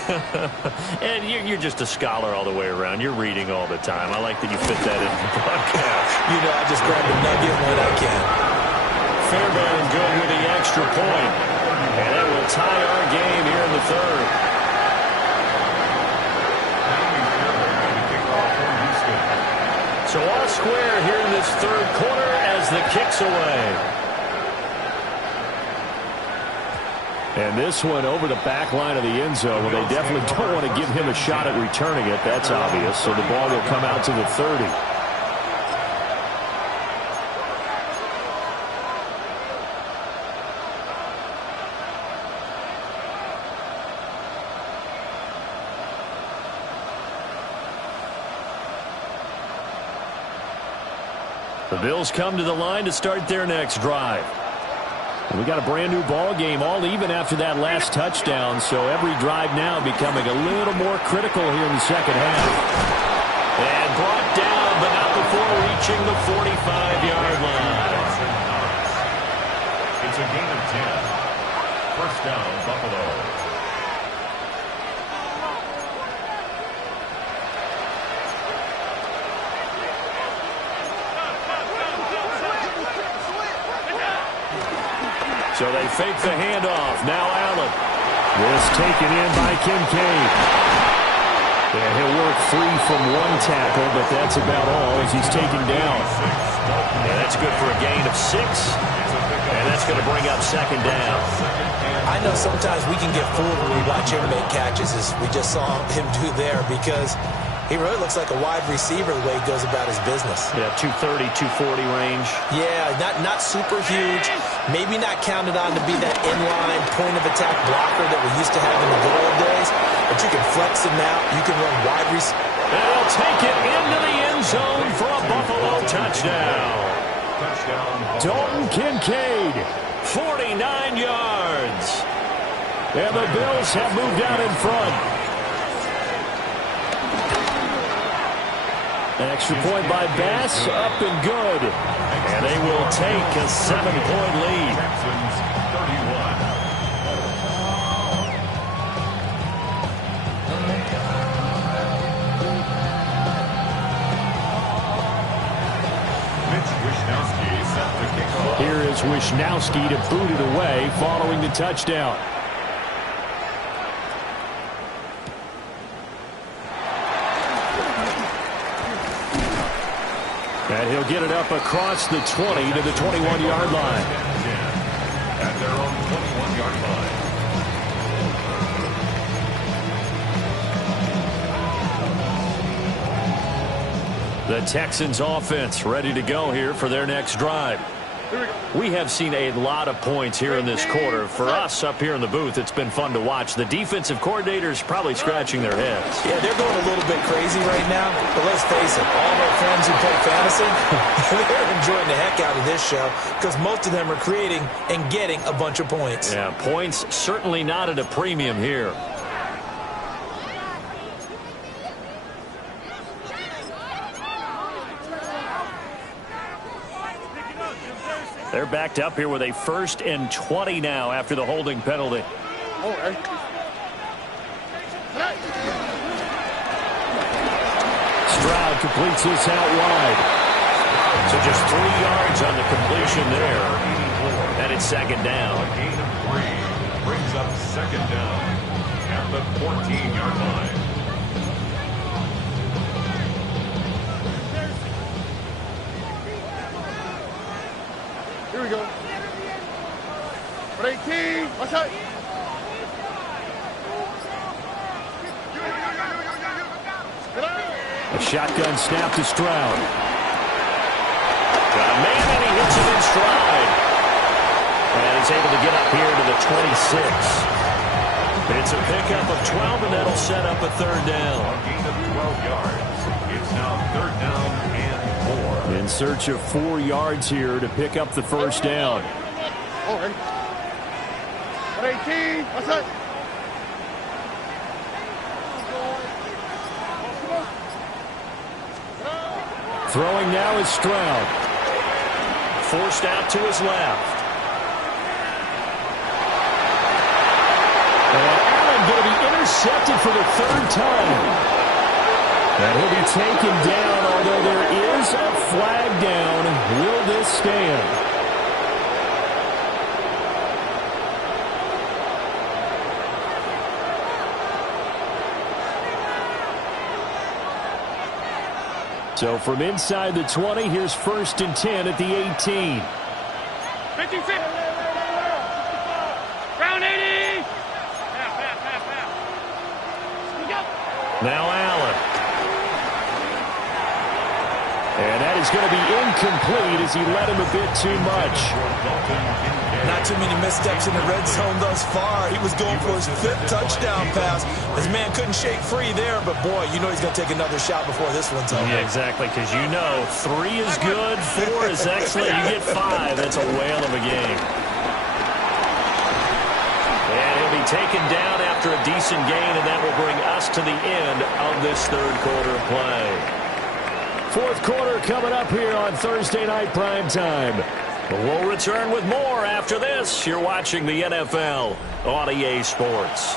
And you're just a scholar all the way around. You're reading all the time. I like that you fit that in the broadcast. You know, I just grab a nugget when I can. Fairbairn good with the extra point. And it will tie our game here in the 3rd. So all square here in this 3rd quarter as the kick's away. And this one over the back line of the end zone. Well, they definitely don't want to give him a shot at returning it. That's obvious. So the ball will come out to the 30. The Bills come to the line to start their next drive. And we got a brand new ball game, all even after that last touchdown. So every drive now becoming a little more critical here in the 2nd half. And brought down, but not before reaching the 45-yard line. It's a gain of 10. 1st down, Buffalo. So they fake the handoff. Now Allen. This taken in by Kincaid. And he'll work free from 1 tackle, but that's about all as he's taken down. And that's good for a gain of 6. And that's going to bring up 2nd down. I know sometimes we can get fooled when we watch him make catches, as we just saw him do there, because he really looks like a wide receiver the way he goes about his business. Yeah, 230, 240 range. Yeah, not super huge. Maybe not counted on to be that inline point-of-attack blocker that we used to have in the good old days. But you can flex him out. You can run wide receiver. And he'll take it into the end zone for a Buffalo touchdown. Dalton Kincaid, 49 yards. And the Bills have moved out in front. An extra point by Bass, up and good. And they will take a 7-point lead. Texans 31. force Wisnowski to boot it away following the touchdown. And he'll get it up across the 20 to the 21-yard line. At their own 21-yard line. The Texans offense ready to go here for their next drive. We have seen a lot of points here in this quarter. For us up here in the booth, it's been fun to watch. The defensive coordinators probably scratching their heads. Yeah, they're going a little bit crazy right now. But let's face it, all of our friends who play fantasy, they're enjoying the heck out of this show because most of them are creating and getting a bunch of points. Yeah, points certainly not at a premium here. They're backed up here with a 1st and 20 now after the holding penalty. Stroud completes this out wide. So just 3 yards on the completion there. And it's 2nd down. A gain of 3 brings up 2nd down at the 14-yard line. Here we go. 18. Watch out. A shotgun snap to Stroud. Got a man and he hits it in stride. And he's able to get up here to the 26. It's a pickup of 12 and that'll set up a 3rd down. A gain of 12 yards. It's now 3rd down and 4. In search of 4 yards here to pick up the 1st down. All right. 18. What's that? Throwing now is Stroud. Forced out to his left. And Allen going to be intercepted for the 3rd time. And he'll be taken down, although there is a flag down. Will this stand? So from inside the 20, here's 1st and 10 at the 18. 56. Round 80. Now Allen. And that is going to be incomplete as he led him a bit too much. Not too many missteps in the red zone thus far. He was going for his 5th touchdown pass. His man couldn't shake free there, but boy, you know he's going to take another shot before this one's over. Yeah, exactly, because you know 3 is good, 4 is excellent. You get 5, that's a whale of a game. And he'll be taken down after a decent gain, and that will bring us to the end of this 3rd quarter of play. 4th quarter coming up here on Thursday Night Primetime. We'll return with more after this. You're watching the NFL on EA Sports.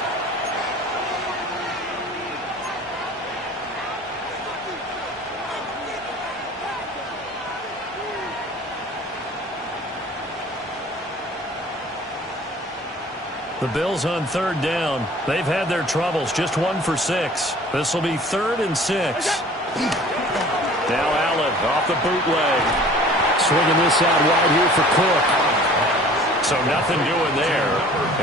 The Bills on 3rd down. They've had their troubles. Just 1 for 6. This will be 3rd and 6. Now Allen off the bootleg. Swinging this out wide here for Cook. So nothing doing there.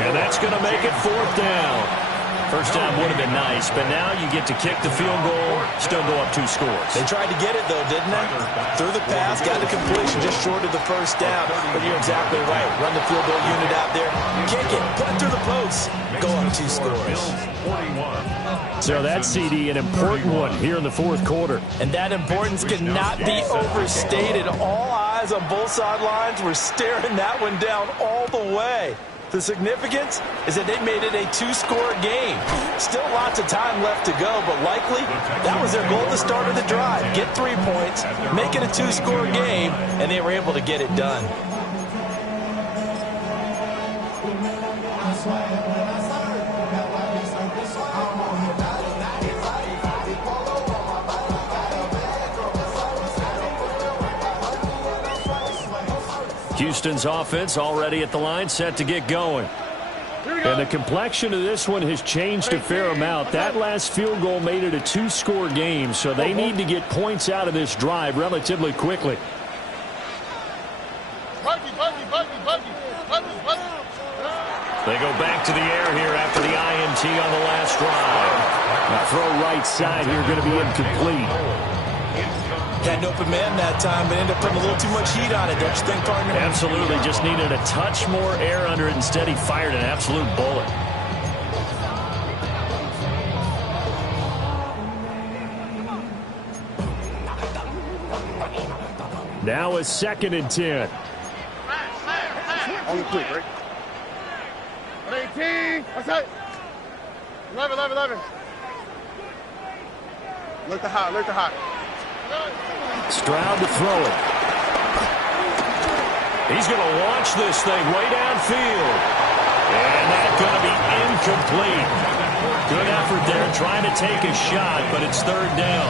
And that's going to make it 4th down. First down would have been nice, but now you get to kick the field goal, still go up 2 scores. They tried to get it, though, didn't they? Threw the pass, got the completion just short of the 1st down. But you're exactly right. Run the field goal unit out there. Kick it. Put it through the post. Go up 2 scores. So that CD, an important one here in the 4th quarter. And that importance cannot be overstated. All eyes on both sidelines were staring that one down all the way. The significance is that they made it a 2-score game. Still lots of time left to go, but likely that was their goal at the start of the drive. Get 3 points, make it a 2-score game, and they were able to get it done. Houston's offense already at the line, set to get going. And the complexion of this one has changed a fair amount. That last field goal made it a two-score game, so they need to get points out of this drive relatively quickly. They go back to the air here after the INT on the last drive. Now throw right side here, going to be incomplete. Had an open man that time, but ended up putting a little too much heat on it, don't you think, partner? Absolutely. Just needed a touch more air under it. Instead, he fired an absolute bullet. Now a 2nd and 10. Only quick, right? 18. What's that? 11. Look the hot. Stroud to throw it. He's going to launch this thing way downfield. And that's going to be incomplete. Good effort there trying to take a shot, but it's 3rd down.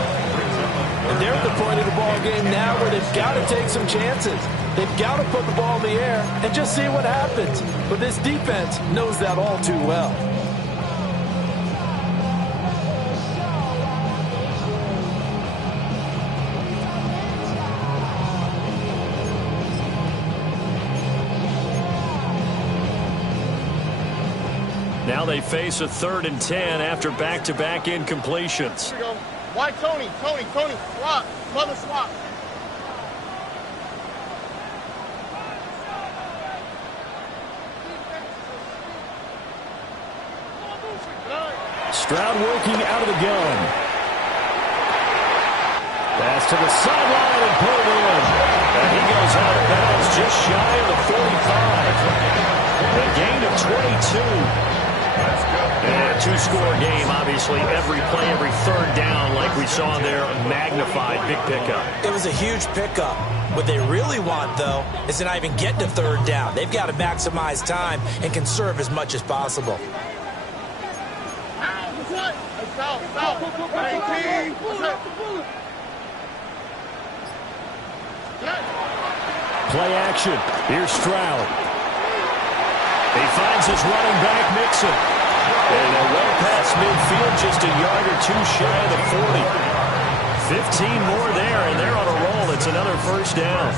And they're at the point of the ball game now where they've got to take some chances. They've got to put the ball in the air and just see what happens. But this defense knows that all too well. Now they face a 3rd and 10 after back-to-back incompletions. Here we go. Why Tony? Swap. Mother swap. Stroud working out of the gun. Pass to the sideline and pulled in. And he goes out of bounds just shy of the 45. A gain of 22. And a two-score game, obviously. Every play, every 3rd down, like we saw there, magnified. Big pickup. It was a huge pickup. What they really want, though, is to not even get to 3rd down. They've got to maximize time and conserve as much as possible. Play action. Here's Stroud. He finds his running back, Mixon. And they're well past midfield, just a yard or two shy of the 40. 15 more there, and they're on a roll. It's another 1st down.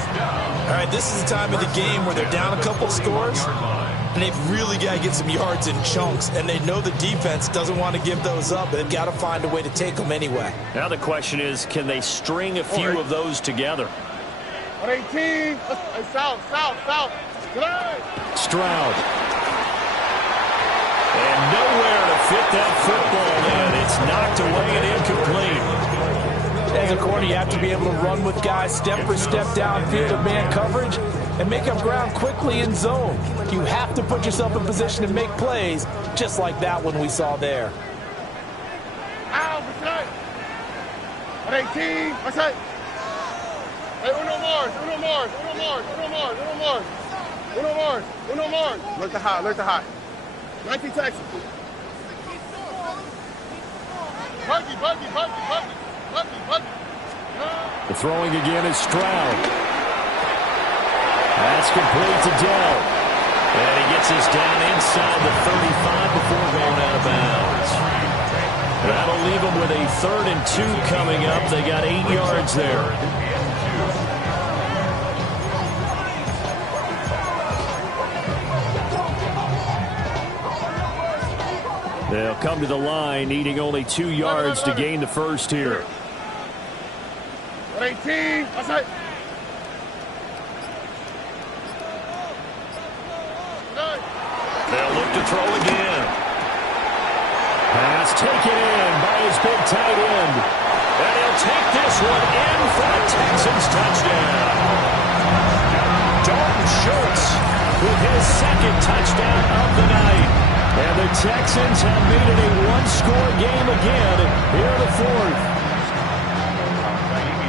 All right, this is the time of the game where they're down a couple scores, and they've really got to get some yards in chunks, and they know the defense doesn't want to give those up, but they've got to find a way to take them anyway. Now the question is, can they string a few of those together? 18. South. Stroud. And nowhere to fit that football in. It's knocked away and incomplete. As a corner, you have to be able to run with guys step for step downfield of man coverage and make up ground quickly in zone. You have to put yourself in position to make plays, just like that one we saw there. Ow, 18. What's that? Hey, uno more. Look the hot. 19 Texas. Buggy. The throwing again is Stroud. That's complete to Dell. And he gets us down inside the 35 before going out of bounds. That'll leave them with a 3rd and 2 coming up. They got 8 yards there. They'll come to the line, needing only 2 yards to gain the 1st here. 18. What's that? They'll look to throw again. Pass taken in by his big tight end. And he'll take this one in for the Texans touchdown. Dalton Schultz with his 2nd touchdown of the night. And the Texans have made it a one-score game again here in the 4th.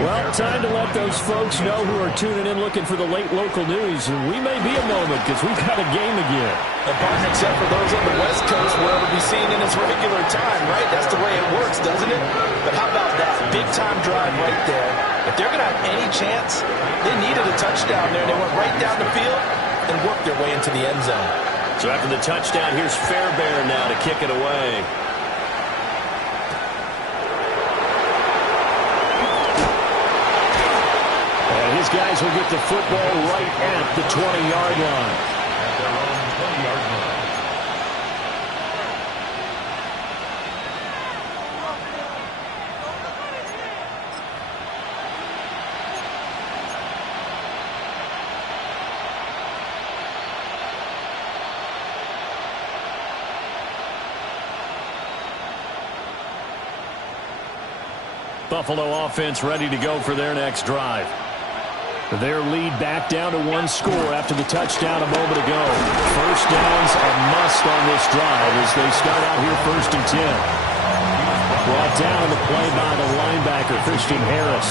Well, time to let those folks know who are tuning in looking for the late local news. We may be a moment because we've got a game again. And partner, except for those on the West Coast where it'll be seen in its regular time, right? That's the way it works, doesn't it? But how about that big-time drive right there? If they're going to have any chance. They needed a touchdown there. They went right down the field and worked their way into the end zone. So after the touchdown, here's Fairbairn now to kick it away. And his guys will get the football right at the 20-yard line. At their own 20-yard line. Buffalo offense ready to go for their next drive. Their lead back down to one score after the touchdown a moment ago. First down's a must on this drive as they start out here 1st and 10. Brought down on the play by the linebacker, Christian Harris.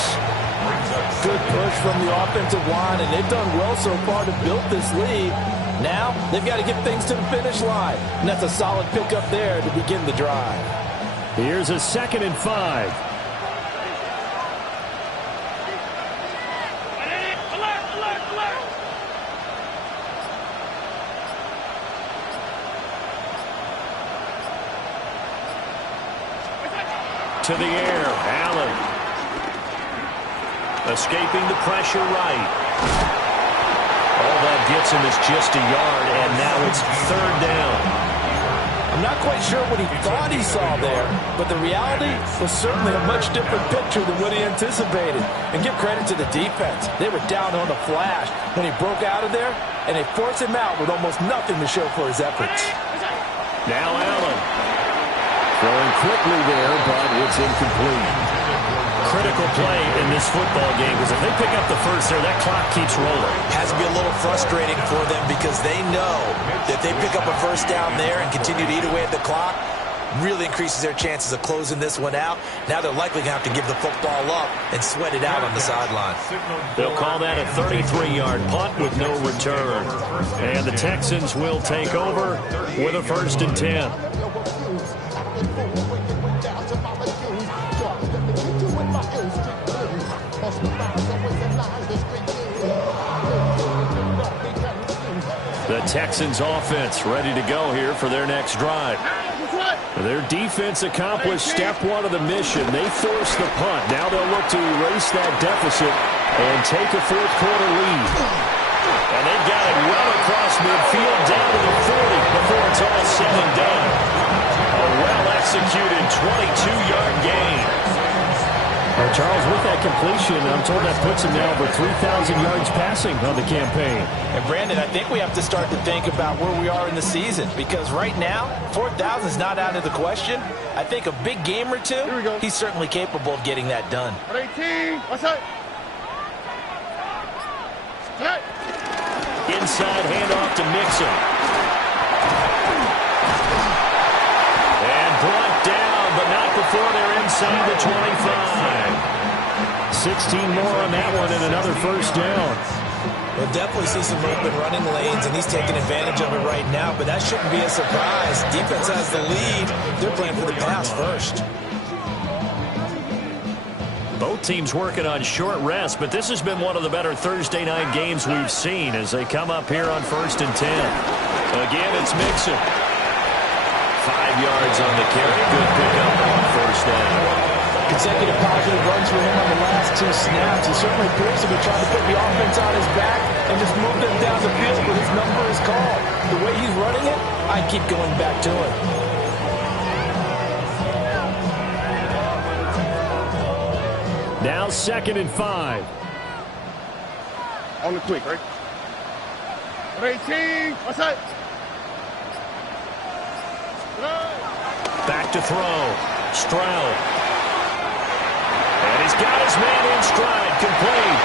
Good push from the offensive line, and they've done well so far to build this lead. Now they've got to get things to the finish line, and that's a solid pickup there to begin the drive. Here's a 2nd and 5. To the air, Allen. Escaping the pressure right. All that gets him is just a yard, and now it's 3rd down. I'm not quite sure what he thought he saw there, but the reality was certainly a much different picture than what he anticipated. And give credit to the defense. They were down on the flash when he broke out of there, and they forced him out with almost nothing to show for his efforts. Now Allen. Throwing quickly there, but it's incomplete. Critical play in this football game, because if they pick up the first there, that clock keeps rolling. Has to be a little frustrating for them because they know that they pick up a first down there and continue to eat away at the clock, really increases their chances of closing this one out. Now they're likely going to have to give the football up and sweat it out on the sideline. They'll call that a 33-yard punt with no return. And the Texans will take over with a 1st and 10. The Texans offense ready to go here for their next drive. Their defense accomplished step 1 of the mission. They forced the punt. Now they'll look to erase that deficit and take a 4th quarter lead. And they've got it well across midfield down to the 40 before it's all said and done. A well-executed 22-yard gain. Well, Charles, with that completion, I'm told that puts him now over 3,000 yards passing on the campaign. And Brandon, I think we have to start to think about where we are in the season, because right now, 4,000 is not out of the question. I think a big game or two, he's certainly capable of getting that done. 18, what's that? Inside handoff to Mixon. And brought down, but not before they're inside the 25. 16 more on that one and another first down. We'll definitely see some open running lanes, and he's taking advantage of it right now, but that shouldn't be a surprise. Defense has the lead. They're playing for the pass first. Both teams working on short rest, but this has been one of the better Thursday night games we've seen as they come up here on 1st and 10. Again, it's Mixon. 5 yards on the carry. Good pickup on 1st down. Consecutive positive runs for him on the last 2 snaps. He certainly appears to be trying to put the offense on his back and just move them down the field, but his number is called. The way he's running it, I keep going back to him. Now 2nd and 5. On the quick, right? 18, what's that? Back to throw. Stroud. And he's got his man in stride. Complete.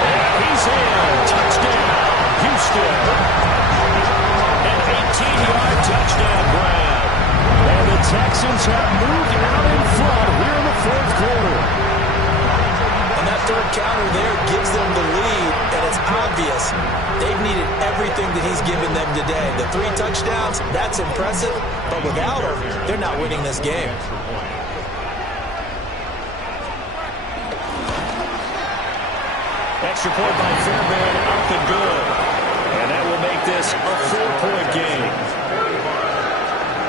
And he's in. Touchdown, Houston. An 18-yard touchdown grab. And the Texans have moved out in front here in the 4th quarter. And that 3rd counter there gives them the lead, and it's obvious they've needed everything that he's given them today. The 3 touchdowns, that's impressive, but without him, they're not winning this game. Extra point by Fairbairn, up and good. And that will make this a 4-point game.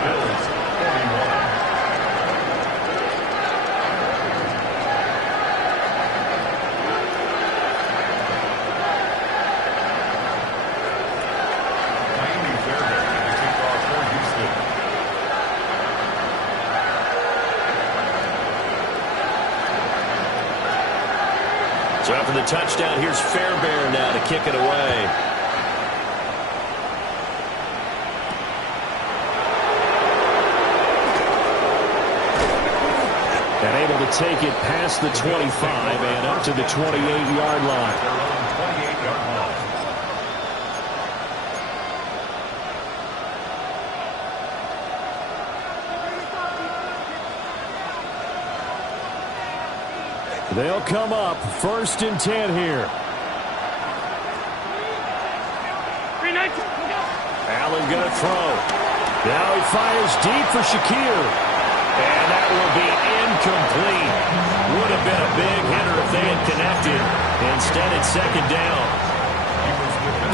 Bills 41. Miami Fairbairn to kick off for Houston. So after the touchdown, here's Fairbairn now to kick it away. And able to take it past the 25 and up to the 28-yard line. Their own 28-yard line. They'll come up 1st and 10 here. Allen going to throw. Now he fires deep for Shakir. And that will be incomplete. Would have been a big hitter if they had connected. Instead, it's 2nd down.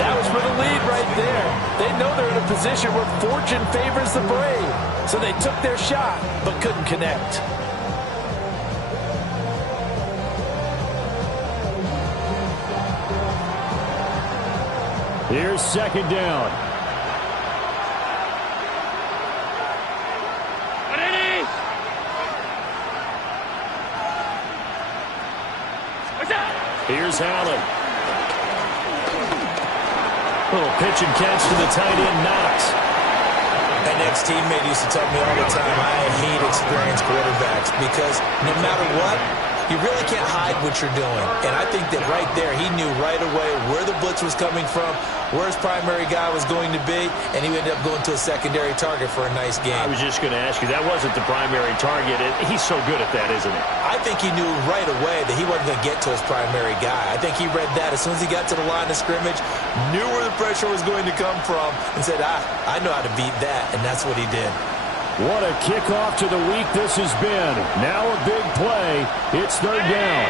That was for the lead right there. They know they're in a position where fortune favors the brave. So they took their shot, but couldn't connect. Here's 2nd down. Here's Allen. Little pitch and catch to the tight end, Knox. An ex-teammate used to tell me all the time, I hate experienced quarterbacks because no matter what, you really can't hide what you're doing. And I think that right there, he knew right away where the blitz was coming from, where his primary guy was going to be, and he ended up going to a secondary target for a nice game. I was just going to ask you, that wasn't the primary target. He's so good at that, isn't he? I think he knew right away that he wasn't going to get to his primary guy. I think he read that as soon as he got to the line of scrimmage, knew where the pressure was going to come from, and said, I know how to beat that, and that's what he did. What a kickoff to the week this has been. Now a big play. It's 3rd down.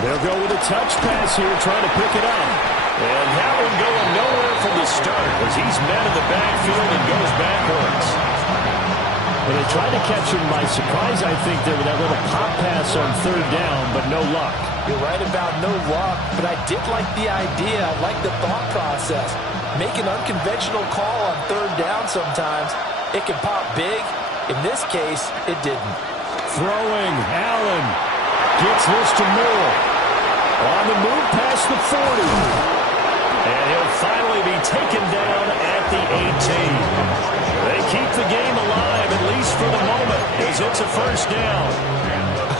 They'll go with a touch pass here, trying to pick it up. And that one going nowhere from the start as he's met in the backfield and goes backwards. Well, they tried to catch him by surprise, I think, there with that little pop pass on 3rd down, but no luck. You're right about no luck, but I did like the idea. I like the thought process. Make an unconventional call on 3rd down sometimes. It can pop big. In this case, it didn't. Throwing, Allen gets this to Moore. On the move past the 40. And he'll finally be taken down at the 18. They keep the game alive, at least for the moment, as it's a 1st down.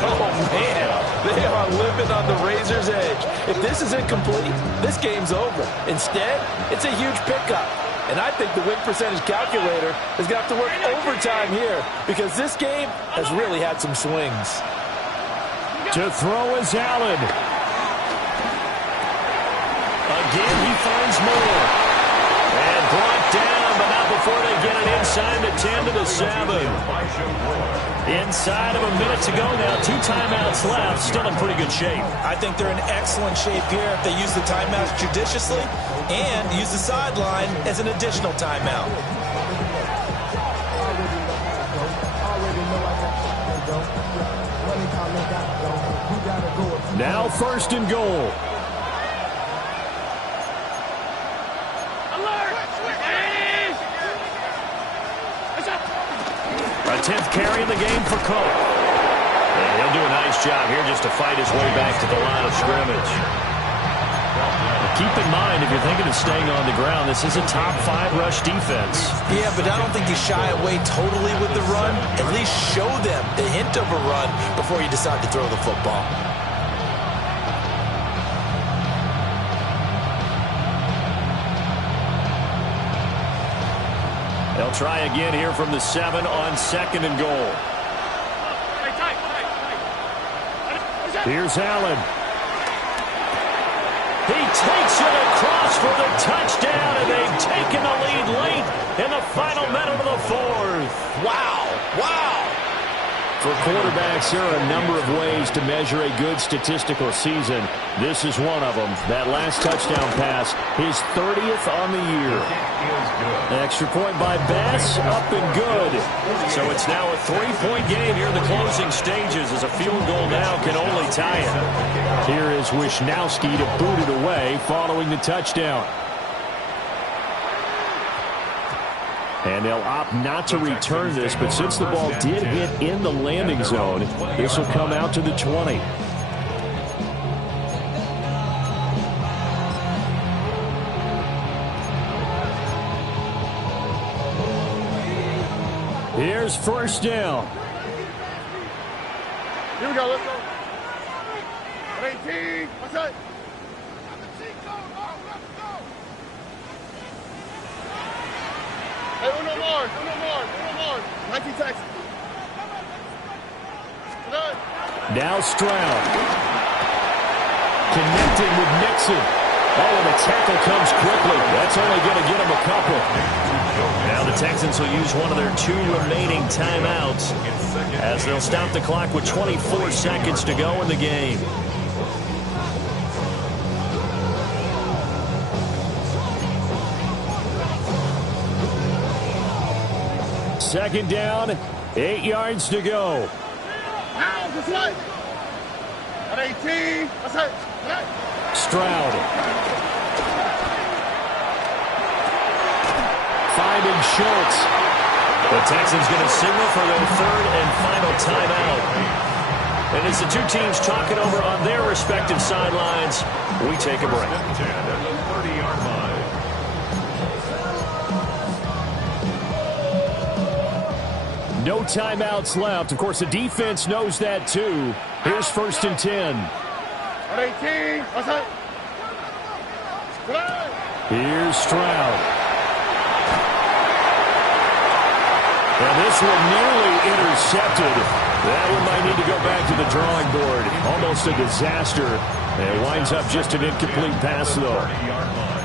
Oh, man. They are living on the razor's edge. If this is incomplete, this game's over. Instead, it's a huge pickup. And I think the win percentage calculator is going to have to work overtime here because this game has really had some swings. To throw is Allen. Again, he finds Moore. And brought down, but not before they get it inside the 10 to the 7. Inside of a minute to go now. 2 timeouts left. Still in pretty good shape. I think they're in excellent shape here if they use the timeouts judiciously and use the sideline as an additional timeout. Now 1st and goal. A 10th carry in the game for Cook. And he'll do a nice job here just to fight his way back to the line of scrimmage. Keep in mind, if you're thinking of staying on the ground, this is a top 5 rush defense. Yeah, but I don't think you shy away totally with the run. At least show them the hint of a run before you decide to throw the football. They'll try again here from the 7 on 2nd and goal. Here's Allen. He takes it across for the touchdown, and they've taken the lead late in the final minute of the 4th. Wow. Wow. For quarterbacks, there are a number of ways to measure a good statistical season. This is one of them. That last touchdown pass, his 30th on the year. An extra point by Bass, up and good. So it's now a 3-point game here in the closing stages as a field goal now can only tie it. Here is Wisnowski to boot it away following the touchdown. And they'll opt not to return this, but since the ball did hit in the landing zone, this will come out to the 20. Here's first down. Here we go, let's go. 18, what's that? Hey, uno more. 19 Texas. Now Stroud. Connecting with Nixon. Oh, and the tackle comes quickly. That's only going to get him a couple. Now the Texans will use one of their 2 remaining timeouts as they'll stop the clock with 24 seconds to go in the game. Second down, 8 yards to go. At 18, what's that? Stroud. Finding Schultz. The Texans going to signal for their 3rd and final timeout. And as the 2 teams talking over on their respective sidelines, we take a break. 10 at the 30-yard line. No timeouts left. Of course, the defense knows that too. Here's first and 10. At 18, what's that? Here's Stroud. And this one nearly intercepted. That one might need to go back to the drawing board. Almost a disaster. And it winds up just an incomplete pass, though. 30-yard line.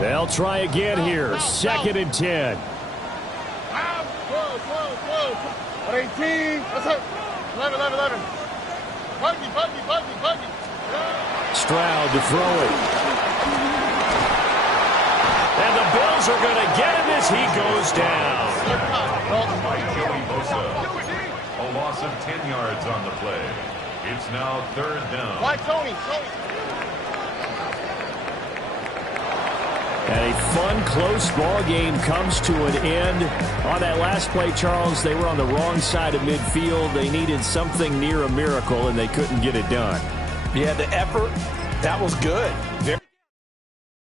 They'll try again here. Second and 10. At 18, what's that? 11. Buggy. Stroud to throw it. And the Bills are going to get him as he goes down. By Joey Bosa. A loss of 10 yards on the play. It's now 3rd down. Why, Tony? And a fun, close ball game comes to an end. On that last play, Charles, they were on the wrong side of midfield. They needed something near a miracle, and they couldn't get it done. Yeah, the effort, that was good.